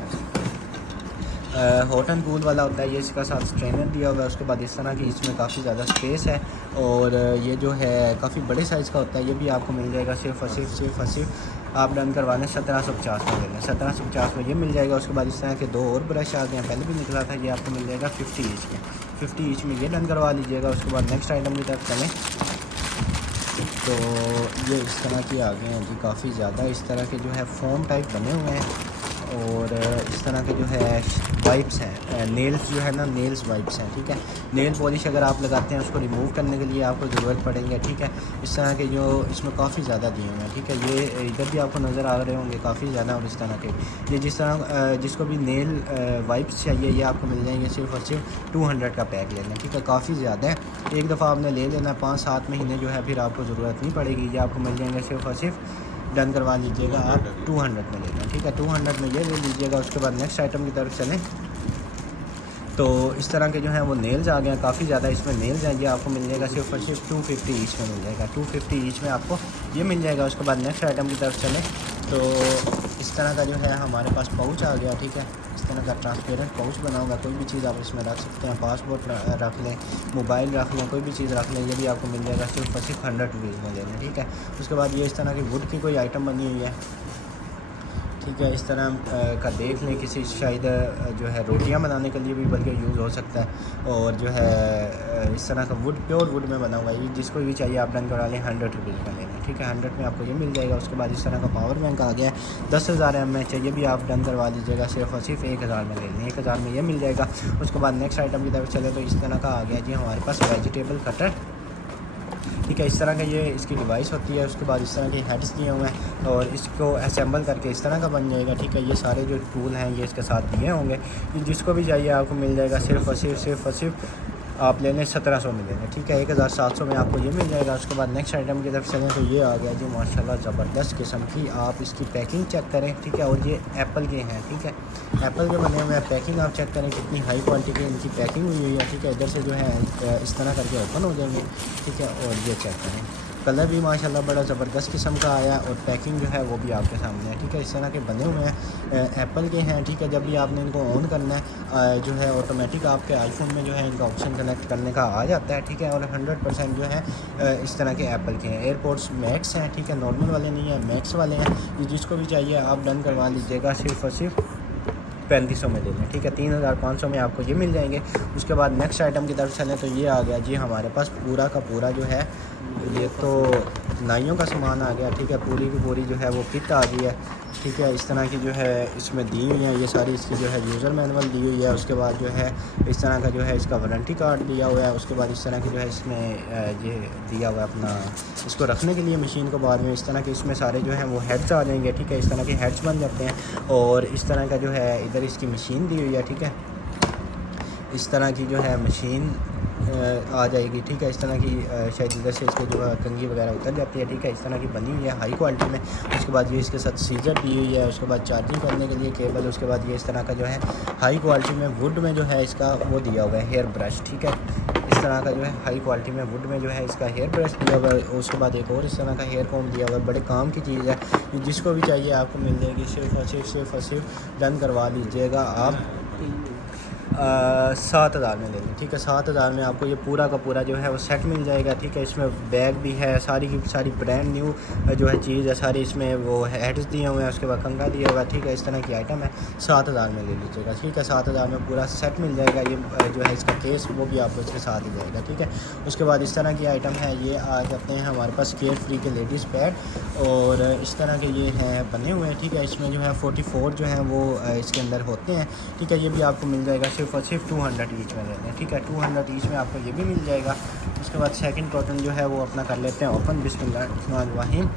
हॉट एंड कूल वाला होता है, ये इसका साथ स्ट्रेनर दिया हुआ है। उसके बाद इस तरह की इसमें काफ़ी ज़्यादा स्पेस है, और ये जो है काफ़ी बड़े साइज़ का होता है, ये भी आपको मिल जाएगा, सिर्फ और सिर्फ आप डन करवाने 1750 में ले लें, 1750 में ये मिल जाएगा। उसके बाद इस तरह के दो और ब्रश आ गए हैं, पहले भी निकला था, ये आपको मिल जाएगा 50 ईच में, 50 ईच में ये डन करवा लीजिएगा। उसके बाद नेक्स्ट आइटम की तरफ चलें तो ये इस तरह की आ गए हैं जी, काफ़ी ज़्यादा इस तरह के जो है फोम टाइप बने हुए हैं, और इस तरह के जो है वाइप्स हैं, नेल्स जो है ना, नेल्स वाइप्स हैं, ठीक है। नेल पॉलिश अगर आप लगाते हैं उसको रिमूव करने के लिए आपको ज़रूरत पड़ेगी, ठीक है। इस तरह के जो इसमें काफ़ी ज़्यादा दिए हुए हैं, ठीक है, ये इधर भी आपको नज़र आ रहे होंगे काफ़ी ज़्यादा। और इस तरह के ये जिस तरह जिसको भी नेल वाइप्स चाहिए, ये आपको मिल जाएंगे, सिर्फ और सिर्फ 200 का पैक लेना, ठीक है, काफ़ी ज़्यादा है, एक दफ़ा आपने ले लेना, 5-7 महीने जो है फिर आपको ज़रूरत नहीं पड़ेगी। ये आपको मिल जाएंगे, सिर्फ और सिर्फ डन करवा लीजिएगा आप 200 में लेना, ठीक है, 200 में ये ले लीजिएगा। उसके बाद नेक्स्ट आइटम की तरफ चलें तो इस तरह के जो हैं वो नेल्स आ गए हैं, काफ़ी ज़्यादा इसमें नेल्स हैं, ये आपको मिल जाएगा, सिर्फ और सिर्फ 250 ईच में मिल जाएगा, 250 ईच में आपको ये मिल जाएगा। उसके बाद नेक्स्ट आइटम की तरफ चलें तो इस तरह का जो है हमारे पास पाउच आ गया, ठीक है, इस तरह का ट्रांसपेरेंट पाउच बना हुआ है, कोई भी चीज़ आप इसमें रख सकते हैं, पासपोर्ट रख लें, मोबाइल रख लें, कोई भी चीज़ रख लें, ये भी आपको मिल जाएगा, सिर्फ और सिर्फ 100 रुपीज़ में ले लें, ठीक है। उसके बाद ये इस तरह की वुड की कोई आइटम बनी हुई है, ठीक है। इस तरह का देख लें, किसी शायद जो है रोटियां बनाने के लिए भी बल्कि यूज़ हो सकता है। और जो है इस तरह का वुड, प्योर वुड में बना हुआ है, जिसको भी चाहिए आप डन करा लें। 100 रुपीज़ का लेना, ठीक है। 100 में आपको ये मिल जाएगा। उसके बाद इस तरह का पावर बैंक आ गया है 10,000 mAh, ये भी आप डन करवा लीजिएगा। सिर्फ और सिर्फ 1000 में ले लें, 1000 में ये मिल जाएगा। उसके बाद नेक्स्ट आइटम की तरफ चले तो इस तरह का आ गया जी हमारे पास वेजिटेबल कटर, ठीक है। इस तरह का ये इसकी डिवाइस होती है। उसके बाद इस तरह के हेड्स दिए हुए हैं और इसको असेंबल करके इस तरह का बन जाएगा, ठीक है। ये सारे जो टूल हैं ये इसके साथ दिए होंगे, जिसको भी चाहिए आपको मिल जाएगा। सिर्फ और सिर्फ आप ले लें 1700 में ले लें, ठीक है। 1700 में आपको ये मिल जाएगा। उसके बाद नेक्स्ट आइटम की तरफ चलें तो ये आ गया जी माशाल्लाह ज़बरदस्त किस्म की। आप इसकी पैकिंग चेक करें, ठीक है। और ये एप्पल के हैं, ठीक है। एप्पल के बने हुए हैं। पैकिंग आप चेक करें कितनी हाई क्वालिटी की इनकी पैकिंग हुई है, ठीक है। इधर से जो है इस तरह करके ओपन हो जाएंगे, ठीक है। और ये चेक करें, कलर भी माशाल्लाह बड़ा ज़बरदस्त किस्म का आया और पैकिंग जो है वो भी आपके सामने है, ठीक है। इस तरह के बने हुए हैं, एप्पल के हैं, ठीक है। जब भी आपने इनको ऑन करना है जो है ऑटोमेटिक आपके आईफोन में जो है इनका ऑप्शन कनेक्ट करने का आ जाता है, ठीक है। और 100% जो है इस तरह के एप्पल के हैं। एयरपोर्ट्स मैक्स हैं, ठीक है। नॉर्मल वाले नहीं है, मैक्स वाले हैं। ये जिसको भी चाहिए आप डन करवा लीजिएगा। सिर्फ और सिर्फ 3500 में ले लें, ठीक है। 3500 में आपको ये मिल जाएंगे। उसके बाद नेक्स्ट आइटम की तरफ चलें तो ये आ गया जी हमारे पास पूरा का पूरा जो है ये तो नाइयों का सामान आ गया, ठीक है। पूरी की पूरी जो है वो किट आ गई है, ठीक है। इस तरह की जो है इसमें दी हुई है ये सारी इसकी जो है यूज़र मैनुअल दी हुई है। उसके बाद जो है इस तरह का जो है इसका वारंटी कार्ड दिया हुआ है। उसके बाद इस तरह की जो है इसमें ये दिया हुआ है अपना इसको रखने के लिए मशीन को। बाद में इस तरह के इसमें सारे जो हैं वो हेड्स आ जाएंगे, ठीक है। इस तरह के हेड्स बन जाते हैं। और इस तरह का जो है इधर इसकी मशीन दी हुई है, ठीक है। इस तरह की जो है मशीन आ जाएगी, ठीक है। इस तरह की शायद इधर से इसके जो है कंघी वगैरह उतर जाती है, ठीक है। इस तरह की बनी हुई है हाई क्वालिटी में। उसके बाद ये इसके साथ सीजर दी हुई है। उसके बाद चार्जिंग करने के लिए केबल। उसके बाद ये इस तरह का जो है हाई क्वालिटी में वुड में जो है इसका वो दिया हुआ है हेयर ब्रश, ठीक है। इस तरह का जो है हाई क्वालिटी में वुड में जो है इसका हेयर ब्रश दिया हुआ है। उसके बाद एक और इस तरह का हेयर कॉम्ब दिया हुआ है। बड़े काम की चीज़ है, जिसको भी चाहिए आपको मिल जाएगी। सिर्फ और सिर्फ डन करवा लीजिएगा आप 7000 में ले लें, ठीक है। 7000 में आपको ये पूरा का पूरा जो है वो सेट मिल जाएगा, ठीक है। इसमें बैग भी है, सारी की सारी ब्रांड न्यू जो है चीज़ है सारी। इसमें वो हेड्स दिए हुए हैं, उसके बाद कंघा दिया हुआ है, ठीक है। इस तरह की आइटम है। 7000 में ले लीजिएगा, ठीक है। 7000 में पूरा सेट मिल जाएगा। ये जो है इसका केस वो भी आपको इसके साथ ही जाएगा, ठीक है। उसके बाद इस तरह की आइटम है। ये आ जाते हैं हमारे पास केयर फ्री के लेडीज़ पैड और इस तरह के ये हैं बने हुए हैं, ठीक है। इसमें जो है 44 जो है वो इसके अंदर होते हैं, ठीक है। ये भी आपको मिल जाएगा सिर्फ और सिर्फ 200 ईच में ले लें, ठीक है। 200 ईच में आपको ये भी मिल जाएगा। उसके बाद सेकंड कॉटन जो है वो अपना कर लेते हैं ओपन। बिस्मिल्लाहिर्रहमानिर्रहीम।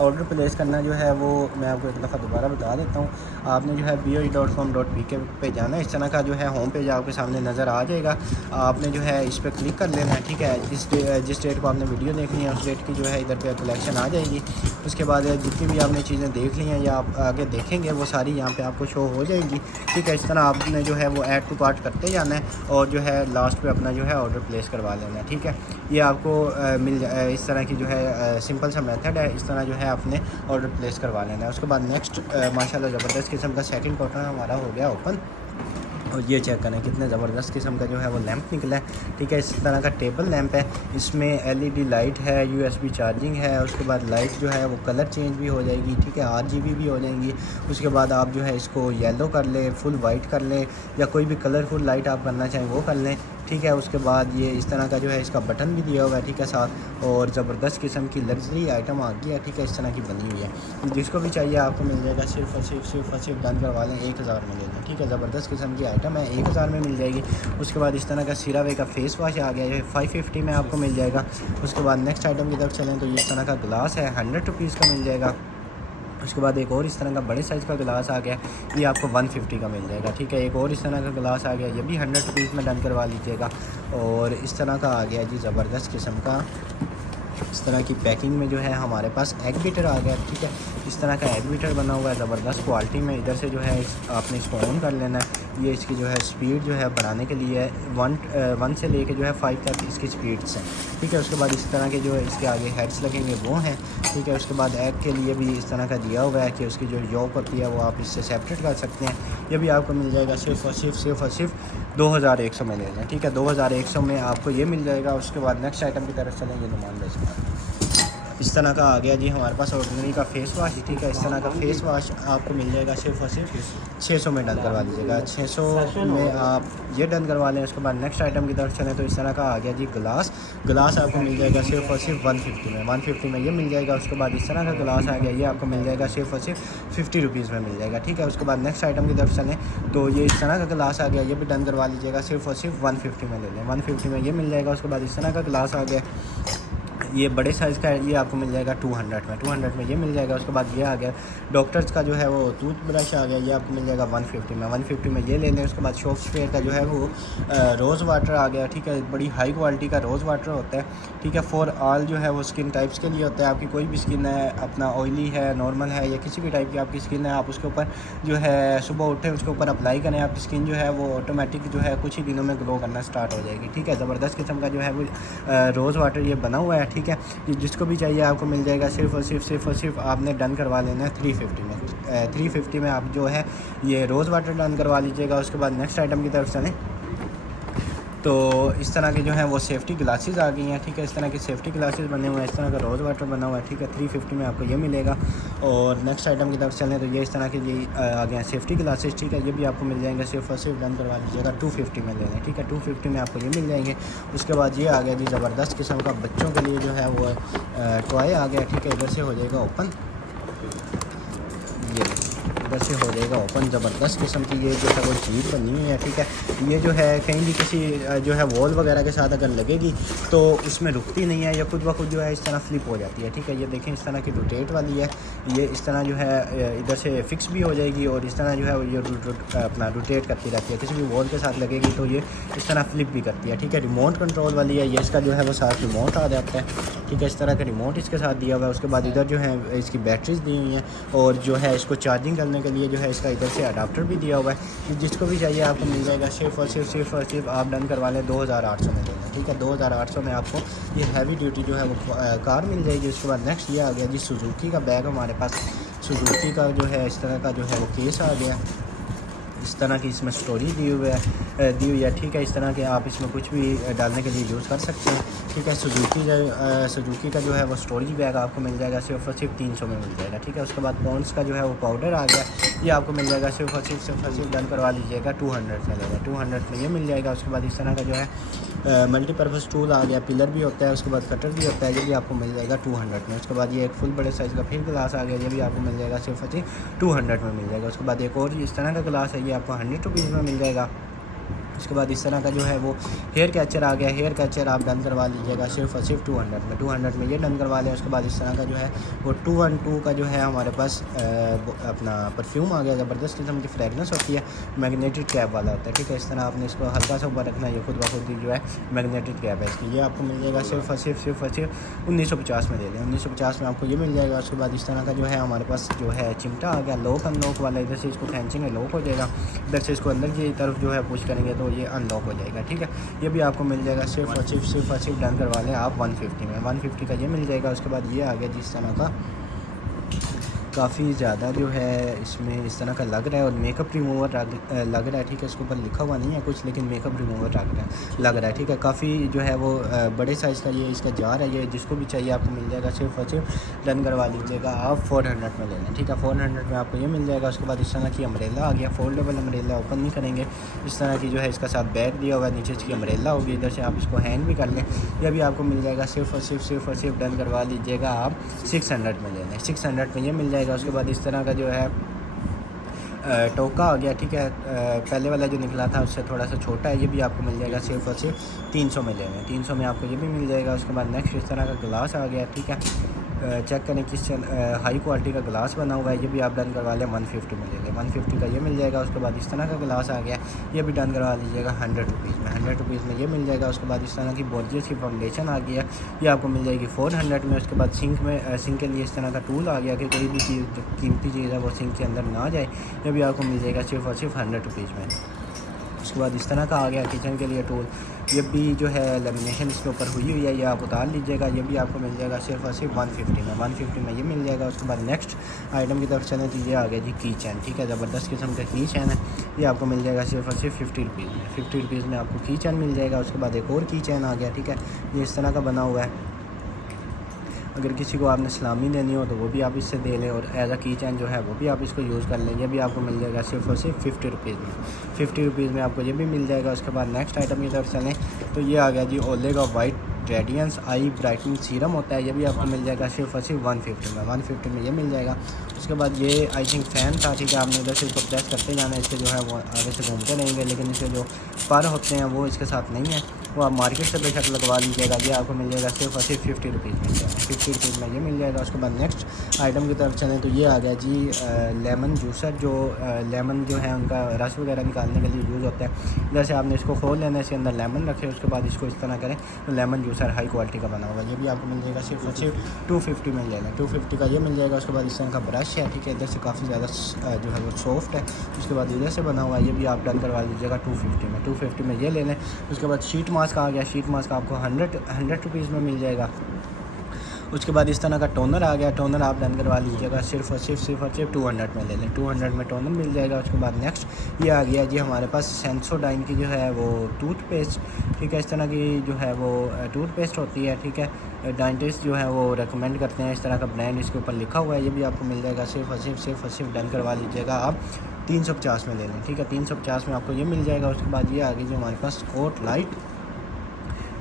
ऑर्डर प्लेस करना जो है वो मैं आपको एक दफ़ा दोबारा बता देता हूँ। आपने जो है BOE.com.pk पे जाना है। इस तरह का जो है होम पेज आपके सामने नज़र आ जाएगा। आपने जो है इस पर क्लिक कर लेना है, ठीक है। जिस डेट को आपने वीडियो देखनी है उस डेट की जो है इधर पे कलेक्शन आ जाएगी। उसके बाद जितनी भी आपने चीज़ें देख ली हैं या आप आगे देखेंगे वो सारी यहाँ पर आपको शो हो जाएगी, ठीक है। इस तरह आपने जो है वो ऐड टू कार्ट करते जाना है और जो है लास्ट पर अपना जो है ऑर्डर प्लेस करवा लेना है, ठीक है। ये आपको इस तरह की जो है सिंपल सा मेथड है। इस तरह जो है आपने ऑर्डर प्लेस करवा लेना है। उसके बाद नेक्स्ट माशाल्लाह ज़बरदस्त किस्म का सेकंड कॉटन हमारा हो गया ओपन। और ये चेक करें कितने ज़बरदस्त किस्म का जो है वो लैंप निकला है, ठीक है। इस तरह का टेबल लैंप है। इसमें LED लाइट है, USB चार्जिंग है। उसके बाद लाइट जो है वो कलर चेंज भी हो जाएगी, ठीक है। RGB भी हो जाएंगी। उसके बाद आप जो है इसको येलो कर लें, फुल वाइट कर लें या कोई भी कलरफुल लाइट आप करना चाहें वो कर लें, ठीक है। उसके बाद ये इस तरह का जो है इसका बटन भी दिया हुआ है, ठीक है साथ। और ज़बरदस्त किस्म की लग्जरी आइटम आ गई है, ठीक है। इस तरह की बनी हुई है। जिसको भी चाहिए आपको मिल जाएगा। सिर्फ और सिर्फ डन करवा लें 1000 में ले लें, ठीक है। ज़बरदस्त किस्म की आइटम है, 1000 में मिल जाएगी। उसके बाद इस तरह का सीरावे का फेस वॉश आ गया है, 550 में आपको मिल जाएगा। उसके बाद नेक्स्ट आइटम की तरफ चलें तो इस तरह का गिलास है, 100 रुपीज़ का मिल जाएगा। उसके बाद एक और इस तरह का बड़े साइज़ का गिलास आ गया, ये आपको 150 का मिल जाएगा, ठीक है। एक और इस तरह का गिलास आ गया, ये भी 100 रुपीज़ में डन करवा लीजिएगा। और इस तरह का आ गया जी ज़बरदस्त किस्म का इस तरह की पैकिंग में जो है हमारे पास एग बीटर आ गया, ठीक है। इस तरह का एग बीटर बना हुआ है ज़बरदस्त क्वालिटी में। इधर से जो है आपने इसको ऑन कर लेना है। ये इसकी जो है स्पीड जो है बढ़ाने के लिए 1 से लेके जो है 5 तक इसकी स्पीड्स हैं, ठीक है। उसके बाद इस तरह के जो है इसके आगे हेड्स लगेंगे वो हैं, ठीक है। उसके बाद एग के लिए भी इस तरह का दिया हुआ है कि उसकी जो यॉक होती है वो आप इससे सेपरेट कर सकते हैं। ये भी आपको मिल जाएगा सिर्फ और सिर्फ 2100 में ले लें, ठीक है। 2100 में आपको ये मिल जाएगा। उसके बाद नेक्स्ट आइटम की तरफ चलेंगे नुमान भाई। इस तरह का आ गया जी हमारे पास ऑर्डिनरी का फेस वाश, ठीक है। इस तरह का फेस वाश आपको मिल जाएगा सिर्फ और सिर्फ 600 में डन करवा लीजिएगा। 600 में आप ये डन करवा लें। उसके बाद नेक्स्ट आइटम की तरफ चलें तो इस तरह का आ गया जी गिलास। गिलास आपको मिल जाएगा सिर्फ और सिर्फ 150 में, 150 में ये मिल जाएगा। उसके बाद इस तरह का गिलास आ गया, ये आपको मिल जाएगा सिर्फ और सिर्फ 50 रुपीज़ में मिल जाएगा, ठीक है। उसके बाद नेक्स्ट आइटम की तरफ चलें तो ये इस तरह का गिलास आ गया, ये भी डन करवा लीजिएगा, सिर्फ और सिर्फ 150 में ले लें, 150 में ये मिल जाएगा। उसके बाद इस तरह का गिलास आ गया, ये बड़े साइज़ का है, ये आपको मिल जाएगा 200 में, 200 में ये मिल जाएगा। उसके बाद ये आ गया डॉक्टर्स का जो है वो टूथ ब्रश आ गया, ये आपको मिल जाएगा 150 में, 150 में ये ले लें। उसके बाद शॉप स्पेयर का जो है वो रोज़ वाटर आ गया, ठीक है। बड़ी हाई क्वालिटी का रोज़ वाटर होता है, ठीक है। फॉर ऑल जो है वो स्किन टाइप्स के लिए होता है। आपकी कोई भी स्किन है, अपना ऑयली है, नॉर्मल है, या किसी भी टाइप की आपकी स्किन है, आप उसके ऊपर जो है सुबह उठें उसके ऊपर अप्लाई करें, आपकी स्किन जो है वो ऑटोमेटिक जो है कुछ ही दिनों में ग्लो करना स्टार्ट हो जाएगी, ठीक है। ज़बरदस्त किस्म का जो है वो रोज़ वाटर ये बना हुआ है, ठीक है। जिसको भी चाहिए आपको मिल जाएगा, सिर्फ और सिर्फ आपने डन करवा लेना है 350 में। 350 में आप जो है ये रोज़ वाटर डन करवा लीजिएगा। उसके बाद नेक्स्ट आइटम की तरफ चलें तो इस तरह के जो है वो सेफ्टी ग्लासेस आ गई हैं, ठीक है। इस तरह के सेफ्टी ग्लासेस बने हुए हैं, इस तरह का रोज़ वाटर बना हुआ है, ठीक है। 350 में आपको ये मिलेगा। और नेक्स्ट आइटम की तरफ चलें तो ये इस तरह के ये आ गए हैं सेफ्टी ग्लासेस, ठीक है। ये भी आपको मिल जाएंगे, सिर्फ और सिर्फ डन करवा लीजिएगा 250 में ले लें, ठीक है। 250 में आपको ये मिल जाएंगे। उसके बाद ये आ गया जी ज़बरदस्त किस्म का बच्चों के लिए जो है वो टॉय आ गया, ठीक है। इधर से हो जाएगा ओपन, ये इधर से हो जाएगा ओपन। ज़बरदस्त किस्म की ये जो है वो चीज़ बनी हुई है, ठीक है। ये जो है कहीं भी किसी जो है वॉल वगैरह के साथ अगर लगेगी तो इसमें रुकती नहीं है, या खुद ब खुद जो है इस तरह फ्लिप हो जाती है, ठीक है। ये देखें इस तरह की रोटेट वाली है, ये इस तरह जो है इधर से फिक्स भी हो जाएगी और इस तरह जो है ये अपना रोटेट करती रहती है। किसी भी वॉल के साथ लगेगी तो ये इस तरह फ्लिप भी करती है, ठीक है। रिमोट कंट्रोल वाली है ये, इसका जो है वो साथ रिमोट आ जाता है, ठीक है। इस तरह का रिमोट इसके साथ दिया हुआ है। उसके बाद इधर जो है इसकी बैटरीज दी हुई हैं और जो है इसको चार्जिंग करने के लिए जो है इसका इधर से अडाप्टर भी दिया हुआ है। जिसको भी चाहिए आपको मिल जाएगा, सिर्फ और सिर्फ आप डन करवा लें 2800 में लेना, ठीक है। 2800 में आपको ये हैवी ड्यूटी जो है वो कार मिल जाएगी। उसके बाद नेक्स्ट ये आ गया जी सुजुकी का बैग हमारे पास। सुजुकी का जो है इस तरह का जो है वो केस आ गया, इस तरह की इसमें स्टोरेज दी हुई है, ठीक है। इस तरह के आप इसमें कुछ भी डालने के लिए यूज़ कर सकते हैं, ठीक है। सुजुकी का जो है वो स्टोरेज बैग आपको मिल जाएगा सिर्फ और सिर्फ 300 में मिल जाएगा, ठीक है। उसके बाद पॉन्ड्स का जो है वो पाउडर आ गया, ये आपको मिल जाएगा सिर्फ और सिर्फ डन करवा लीजिएगा 200 में लेगा, 200 में ये मिल जाएगा। उसके बाद इस तरह का जो है मल्टीपर्पज़ टूल आ गया, पिलर भी होता है, उसके बाद कटर भी होता है, ये भी आपको मिल जाएगा 200 में। उसके बाद ये एक फुल बड़े साइज़ का फिर गिलास आ गया, ये भी आपको मिल जाएगा सिर्फ और सिर्फ 200 में मिल जाएगा। उसके बाद एक और इस तरह का गिलास है, ये आपको 100 रुपीज़ में मिल जाएगा। उसके बाद इस तरह का जो है वो हेयर कैचर आ गया, हेयर कैचर आप डन करवा लीजिएगा सिर्फ और सिर्फ 200 में, 200 में ये डन करवा लें। उसके बाद इस तरह का जो है वो 212 का जो है हमारे पास अपना परफ्यूम आ गया, ज़बरदस्त किस्म की फ्रेगनेंस होती है, मैग्नेटिक कैप वाला होता है, ठीक है। इस तरह आपने इसको हल्का सा ऊपर रखना है, ये खुद ब खुद जो है मैग्नेटिक कैप है इसकी, ये आपको मिल जाएगा सिर्फ और सिर्फ 1950 में ले लें, 1950 में आपको ये मिल जाएगा। उसके बाद इस तरह का जो है हमारे पास जो है चिमटा आ गया, लॉक अनलॉक वाला, इधर से इसको खींचेंगे लॉक हो जाएगा, इधर से इसको अंदर की तरफ जो है पुश करेंगे तो ये अनलॉक हो जाएगा, ठीक है। ये भी आपको मिल जाएगा सिर्फ और सिर्फ डन करवा लें आप 150 में, 150 का ये मिल जाएगा। उसके बाद ये आ गया जिस तरह का काफ़ी ज़्यादा जो है इसमें इस तरह का लग रहा है और मेकअप रिमूवर लग रहा है, ठीक है। इसके ऊपर लिखा हुआ नहीं है कुछ, लेकिन मेकअप रिमूवर लग रहा है, ठीक है। काफ़ी जो है वो बड़े साइज़ का ये इसका जार है, ये जिसको भी चाहिए आपको मिल जाएगा सिर्फ और सिर्फ डन करवा लीजिएगा आप 400 में लेना, ठीक है। 400 में आपको ये मिल जाएगा। उसके बाद इस तरह की अम्ब्रेला आ गया, फोल्डेबल अम्ब्रेला, ओपन नहीं करेंगे, इस तरह की जो है इसका साथ बैग दिया हुआ है, नीचे इसकी अम्ब्रेला होगी, इधर से आप इसको हैंड भी कर लें, यह भी आपको मिल जाएगा सिर्फ और सिर्फ डन करवा लीजिएगा आप 600 में लेना, 600 में ये मिल जाएगा। उसके बाद इस तरह का जो है टोका आ गया, ठीक है। पहले वाला जो निकला था उससे थोड़ा सा छोटा है, ये भी आपको मिल जाएगा सिर्फ और सिर्फ 300 में लेना, 300 में आपको ये भी मिल जाएगा। उसके बाद नेक्स्ट इस तरह का गिलास आ गया, ठीक है। चेक करें किस हाई क्वालिटी का गिलास बना हुआ है, ये भी आप डन करवा लें 150 में ले लें, 150 का ये मिल जाएगा। उसके बाद इस तरह का गिलास आ गया, ये भी डन करवा लीजिएगा 100 रुपीज़ में, 100 रुपीज़ में ये मिल जाएगा। उसके बाद इस तरह की बोर्जियस की फाउंडेशन आ गया, ये आपको मिल जाएगी 400 में। उसके बाद सिंक के लिए इस तरह का टूल आ गया कि कोई भी चीज़ कीमती चीज़ है वो सिंक के अंदर ना जाए, ये भी आपको मिल जाएगा सिर्फ और सिर्फ 100 रुपीज़ में। उसके बाद इस तरह का आ गया किचन के लिए टूल, ये भी जो है लेमिनेशन इसके ऊपर हुई है, ये आप उतार लीजिएगा, ये भी आपको मिल जाएगा सिर्फ और सिर्फ 150 में, 150 में ये मिल जाएगा। उसके बाद नेक्स्ट आइटम की तरफ चलें तो ये आ गया जी की चैन, ठीक है। ज़बरदस्त किस्म का की चैन है, ये आपको मिल जाएगा सिर्फ और सिर्फ 50 रुपीज़ में, 50 रुपीज़ में आपको की चैन मिल जाएगा। उसके बाद एक और की चैन आ गया, ठीक है, ये इस तरह का बना हुआ है, अगर किसी को आपने सलामी देनी हो तो वो भी आप इससे दे लें, और एज अ की चैन जो है वो भी आप इसको यूज़ कर लें। ये भी आपको मिल जाएगा सिर्फ और सिर्फ 50 रुपीज़ में। 50 रुपीज़ में आपको ये भी मिल जाएगा। उसके बाद नेक्स्ट आइटम की तरफ चलें तो ये आ गया जी ओले का वाइट रेडियंस आई ब्राइटनिंग सीरम होता है। ये भी आपको मिल जाएगा सिर्फ और सिर्फ 150 में। 150 में ये मिल जाएगा। उसके बाद ये आई थिंक फ़ैन था, ठीक है, आपने इधर से इसको प्रेस करते जाना है, इसके जो है वो आगे से घूमते रहेंगे, लेकिन इसके जो पर होते हैं वो इसके साथ नहीं है, वो आप मार्केट से बेशक लगवा लीजिएगा। ये आपको मिल जाएगा सिर्फ और सिर्फ 50 रुपीज़ मिल जाएगा। 50 रुपीज़ में ये मिल जाएगा। उसके बाद नेक्स्ट आइटम की तरफ चलें तो ये आ गया जी लेमन जूसर, जो लेमन जो है उनका रस वगैरह निकालने के लिए यूज़ होता है। जैसे आपने इसको खोल लेना है, इसके अंदर लेमन रखें, उसके बाद इसको इस तरह करें तो लेमन जूसर हाई क्वालिटी का बना होगा। ये भी आपको मिल जाएगा सिर्फ और सिर्फ 250 मिल जाएगा। 250 का ये मिल जाएगा। उसके बाद इस तरह का ब्रश है, ठीक है, इधर से काफ़ी ज़्यादा जो है वो सॉफ्ट है। उसके बाद इधर से बना हुआ है, ये भी आप डन करवा लीजिएगा 250 में। 250 में ये ले लें। उसके बाद शीट मास्क आ गया। शीट मास्क आपको 100 रुपीज़ में मिल जाएगा। उसके बाद इस तरह का टोनर आ गया। टोनर आप डन करवा लीजिएगा सिर्फ और सिर्फ 200 में ले लें। 200 में टोनर मिल जाएगा। उसके बाद नेक्स्ट ये आ गया जी हमारे पास सेंसोडाइन की जो है वो टूथपेस्ट, ठीक है, इस तरह की जो है वो टूथपेस्ट होती है, ठीक है। डेंटिस्ट जो है वो रेकमेंड करते हैं, इस तरह का ब्रांड इसके ऊपर लिखा हुआ है। ये भी आपको मिल जाएगा सिर्फ और सिर्फ डन करवा लीजिएगा आप 350 में ले लें, ठीक है। 350 में आपको ये मिल जाएगा। उसके बाद ये आ गई जो हमारे पास कोट लाइट,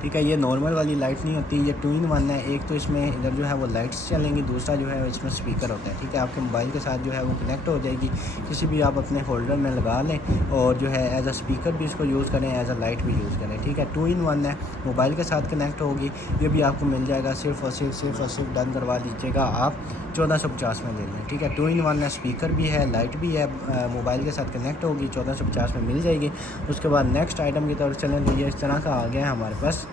ठीक है, ये नॉर्मल वाली लाइट नहीं होती, ये 2 in 1 है। एक तो इसमें इधर जो है वो लाइट्स चलेंगी, दूसरा जो है इसमें स्पीकर होता है, ठीक है। आपके मोबाइल के साथ जो है वो कनेक्ट हो जाएगी, किसी भी आप अपने होल्डर में लगा लें, और जो है एज अ स्पीकर भी इसको यूज़ करें, एज अ लाइट भी यूज़ करें, ठीक है। 2 in 1 है, मोबाइल के साथ कनेक्ट होगी। ये भी आपको मिल जाएगा सिर्फ और सिर्फ डन करवा लीजिएगा आप 1450 में ले लें, ठीक है। 2 in 1 है, स्पीकर भी है, लाइट भी है, मोबाइल के साथ कनेक्ट होगी, 1450 में मिल जाएगी। उसके बाद नेक्स्ट आइटम की तरफ चलें तो ये इस तरह का आ गया है हमारे पास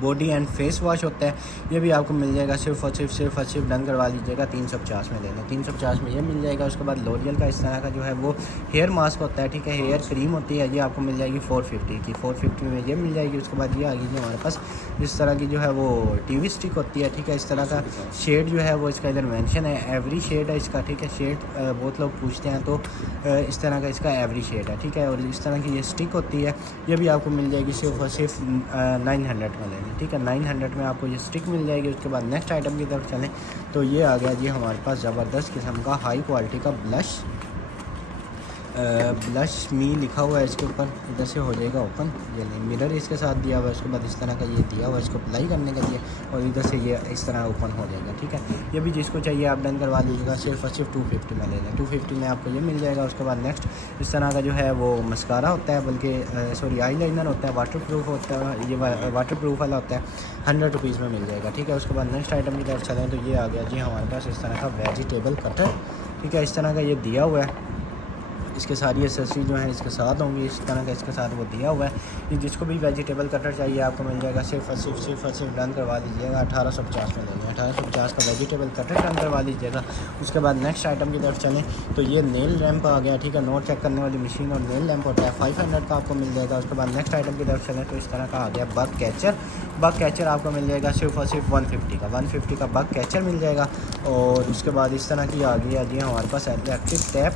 बॉडी एंड फेस वॉश होता है। ये भी आपको मिल जाएगा सिर्फ और सिर्फ डन करवा लीजिएगा 350 में ले लें। 350 में ये मिल जाएगा। उसके बाद लॉरियल का इस तरह का जो है वो हेयर मास्क होता है, ठीक है, हेयर क्रीम होती है, ये आपको मिल जाएगी 450 की। 450 में ये मिल जाएगी। उसके बाद ये आ गई हमारे पास इस तरह की जो है वो टीवी स्टिक होती है, ठीक है, इस तरह का शेड जो है वो इसका इधर मेंशन है, एवरी शेड है इसका, ठीक है। शेड बहुत लोग पूछते हैं तो इस तरह का इसका एवरी शेड है, ठीक है। और इस तरह की ये स्टिक होती है, ये भी आपको मिल जाएगी सिर्फ और सिर्फ 900 में लेंगे, ठीक है। 900 में आपको ये स्टिक मिल जाएगी। उसके बाद नेक्स्ट आइटम की तरफ चलें तो ये आ गया जी हमारे पास ज़बरदस्त किस्म का हाई क्वालिटी का ब्लश मी लिखा हुआ है इसके ऊपर, इधर से हो जाएगा ओपन। ये नहीं, मिरर इसके साथ दिया हुआ है। उसके बाद इस तरह का ये दिया हुआ है इसको अप्लाई करने के लिए, और इधर से ये इस तरह ओपन हो जाएगा, ठीक है। ये भी जिसको चाहिए आप डन करवा लीजिएगा सिर्फ और सिर्फ 250 में ले लें। 250 में आपको ये मिल जाएगा। उसके बाद नेक्स्ट इस तरह का जो है वो मस्कारा होता है, बल्कि सॉरी आई लाइनर होता है, वाटर प्रूफ होता है, ये वाटर प्रूफ वाला होता है, 100 रुपीज़ में मिल जाएगा, ठीक है। उसके बाद नेक्स्ट आइटम की तरफ चलें तो ये आ गया जी हमारे पास इस तरह का वेजिटेबल कटर, ठीक है, इस तरह का ये दिया हुआ है। इसके सारी एसेसरी जो है इसके साथ होंगी, इस तरह का इसके साथ वो दिया हुआ है। ये जिसको भी वेजिटेबल कटर चाहिए आपको मिल जाएगा सिर्फ और सिर्फ डन करवा लीजिएगा 1850 में लेंगे। 1850 का वेजिटेबल कटर डन करवा लीजिएगा। उसके बाद नेक्स्ट आइटम की तरफ चलें तो ये नेल लैंप आ गया, ठीक है, नोट चेक करने वाली मशीन और नेल लैंप होता है, 500 का आपको मिल जाएगा। उसके बाद नेक्स्ट आइटम की तरफ चलें तो इस तरह का आ गया बग कैचर। बग कैचर आपको मिल जाएगा सिर्फ और सिर्फ 150 का बग कैचर मिल जाएगा। और उसके बाद इस तरह की आ गई जी हमारे पास इलेक्ट्रिक टैप,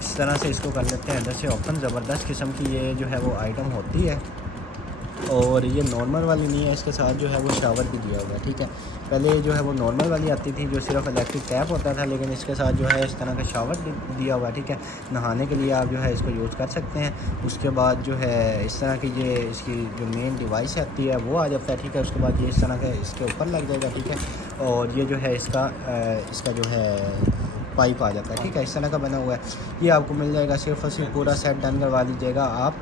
इस तरह से इसको कर लेते हैं इधर से ओपन। ज़बरदस्त किस्म की ये जो है वो आइटम होती है, और ये नॉर्मल वाली नहीं है, इसके साथ जो है वो शावर भी दिया हुआ है, ठीक है। पहले जो है वो नॉर्मल वाली आती थी जो सिर्फ इलेक्ट्रिक टैप होता था, लेकिन इसके साथ जो है इस तरह का शावर दिया हुआ है, ठीक है। नहाने के लिए आप जो है इसको यूज़ कर सकते हैं। उसके बाद जो है इस तरह की ये इसकी जो मेन डिवाइस आती है वो आ जाता है, ठीक है। उसके बाद ये इस तरह का इसके ऊपर लग जाएगा, ठीक है। और ये जो है इसका जो है पाइप आ जाता है, ठीक है, इस तरह का बना हुआ है। ये आपको मिल जाएगा सिर्फ और सिर्फ पूरा सेट डन करवा लीजिएगा आप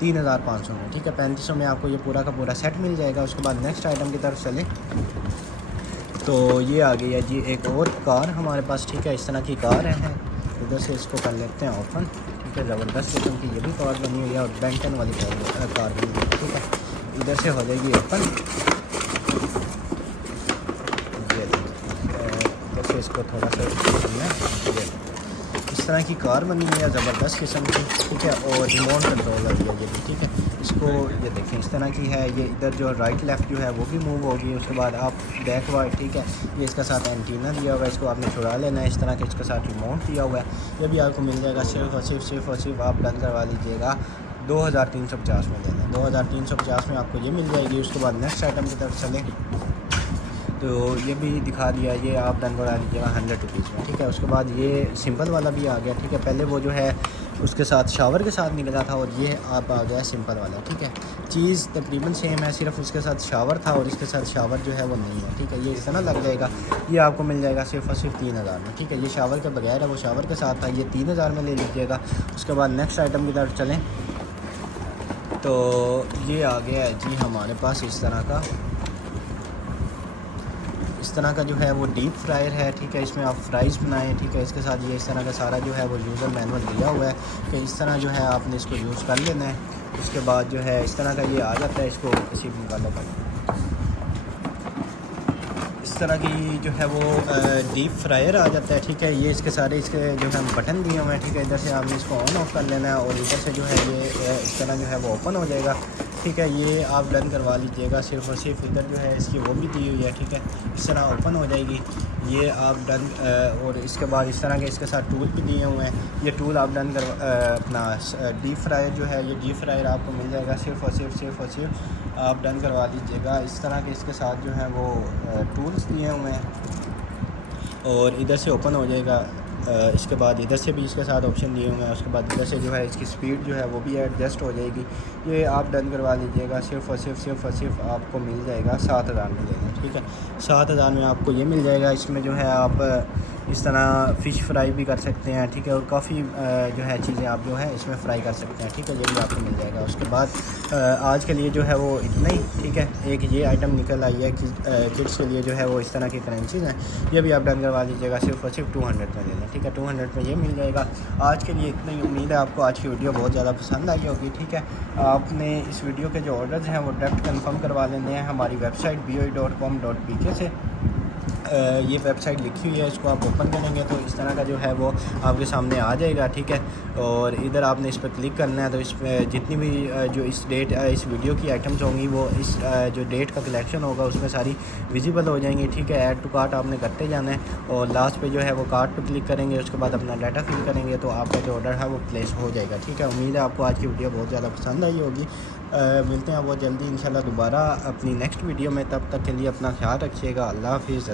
3500 में, ठीक है। 3500 में आपको ये पूरा का पूरा सेट मिल जाएगा। उसके बाद नेक्स्ट आइटम की तरफ चलें तो ये आ गई है जी एक और कार हमारे पास, ठीक है, इस तरह की कार है। इधर से इसको कर लेते हैं ओपन, ठीक है। ज़बरदस्त किस्म की ये भी कार बनी हुई है, और बेंटन वाली कार बनी हुई है, ठीक है। इधर से हो जाएगी ओपन, इसको थोड़ा सा इस तरह की कार बनी हुई है ज़बरदस्त किस्म की, ठीक है। और रिमोट कंट्रोल वाली है ये भी, ठीक है। इसको ये देखें इस तरह की है, ये इधर जो राइट लेफ़्ट जो है वो भी मूव होगी। उसके बाद आप बैक वाइड, ठीक है, ये इसका साथ एंटीना दिया हुआ है, इसको आपने छुड़ा लेना है। इस तरह के इसके साथ रिमोट दिया हुआ है। ये भी आपको मिल जाएगा सिर्फ और सिर्फ आप डन करवा लीजिएगा 2350 में लेना। 2350 में आपको ये मिल जाएगी। उसके बाद नेक्स्ट आइटम की तरफ चलें तो ये भी दिखा दिया। ये आप डन करा लीजिएगा 100 रुपीज़ में, ठीक है। उसके बाद ये सिंपल वाला भी आ गया, ठीक है। पहले वो जो है उसके साथ शावर के साथ निकला था और ये आप आ गया सिंपल वाला, ठीक है। चीज़ तकरीबन सेम है, सिर्फ उसके साथ शावर था और इसके साथ शावर जो है वो नहीं है, ठीक है। ये इस तरह लग जाएगा। ये आपको मिल जाएगा सिर्फ और सिर्फ 3000 में, ठीक है। ये शावर के बगैर है, वो शावर के साथ था, ये 3000 में ले लीजिएगा। उसके बाद नेक्स्ट आइटम की तरफ चलें तो ये आ गया है जी हमारे पास इस तरह का जो है वो डीप फ्रायर है, ठीक है। इसमें आप फ्राइज़ बनाएं, ठीक है। इसके साथ ये इस तरह का सारा जो है वो यूज़र मैनुअल दिया हुआ है कि इस तरह जो है आपने इसको यूज़ कर लेना है। उसके बाद जो है इस तरह का ये आ जाता है, इसको किसी भी निकालो कर इस तरह की जो है वो डीप फ्रायर आ जाता है, ठीक है। ये इसके सारे इसके जो है बटन दिए हुए हैं, ठीक है। इधर से आपने इसको ऑन ऑफ कर लेना है और इधर से जो है ये इस तरह जो है वो ओपन हो जाएगा, ठीक है। ये आप डन करवा लीजिएगा। सिर्फ और सिर्फ इधर जो है इसकी वो भी दी हुई है, ठीक है। इस तरह ओपन हो जाएगी ये आप डन। और इसके बाद इस तरह के इसके साथ टूल भी दिए हुए हैं। ये टूल आप डन कर अपना डीप फ्रायर जो है, ये डीप फ्रायर आपको मिल जाएगा सिर्फ और सिर्फ आप डन करवा लीजिएगा। इस तरह के इसके साथ जो है वो टूल्स दिए हुए हैं और इधर से ओपन हो जाएगा। इसके बाद इधर से भी इसके साथ ऑप्शन दिए हुए हैं। उसके बाद इधर से जो है इसकी स्पीड जो है वो भी एडजस्ट हो जाएगी। ये आप डन करवा लीजिएगा। सिर्फ और सिर्फ आपको मिल जाएगा 7000 में लेना, ठीक है। 7000 में आपको ये मिल जाएगा। इसमें जो है आप इस तरह फ़िश फ्राई भी कर सकते हैं, ठीक है। और काफ़ी जो है चीज़ें आप जो है इसमें फ्राई कर सकते हैं, ठीक है। ये भी आपको मिल जाएगा। उसके बाद आज के लिए जो है वो इतना ही, ठीक है। एक ये आइटम निकल आई है कि किड्स के लिए जो है वो इस तरह की करेंसीज़ हैं, ये भी आप डन करवा लीजिएगा। सिर्फ और सिर्फ 200 में लेना, ठीक है। 200 में ये मिल जाएगा। आज के लिए इतना ही। उम्मीद है आपको आज की वीडियो बहुत ज़्यादा पसंद आई होगी, ठीक है। आपने इस वीडियो के जो ऑर्डर्स हैं वो डायरेक्ट कंफर्म करवा लेने हैं हमारी वेबसाइट boi.com.pk से। ये वेबसाइट लिखी हुई है, इसको आप ओपन करेंगे तो इस तरह का जो है वो आपके सामने आ जाएगा, ठीक है। और इधर आपने इस पर क्लिक करना है तो इस पर जितनी भी जो इस वीडियो की आइटम्स होंगी वो इस जो डेट का कलेक्शन होगा उसमें सारी विजिबल हो जाएंगी, ठीक है। ऐड टू कार्ट आपने करते जाना है और लास्ट पे जो है वो कार्ट पे क्लिक करेंगे। उसके बाद अपना डाटा फिल करेंगे तो आपका जो ऑर्डर है वो प्लेस हो जाएगा, ठीक है। उम्मीद है आपको आज की वीडियो बहुत ज़्यादा पसंद आई होगी। मिलते हैं बहुत जल्दी इंशाल्लाह दोबारा अपनी नेक्स्ट वीडियो में। तब तक के लिए अपना ख्याल रखिएगा। अल्लाह हाफिज़।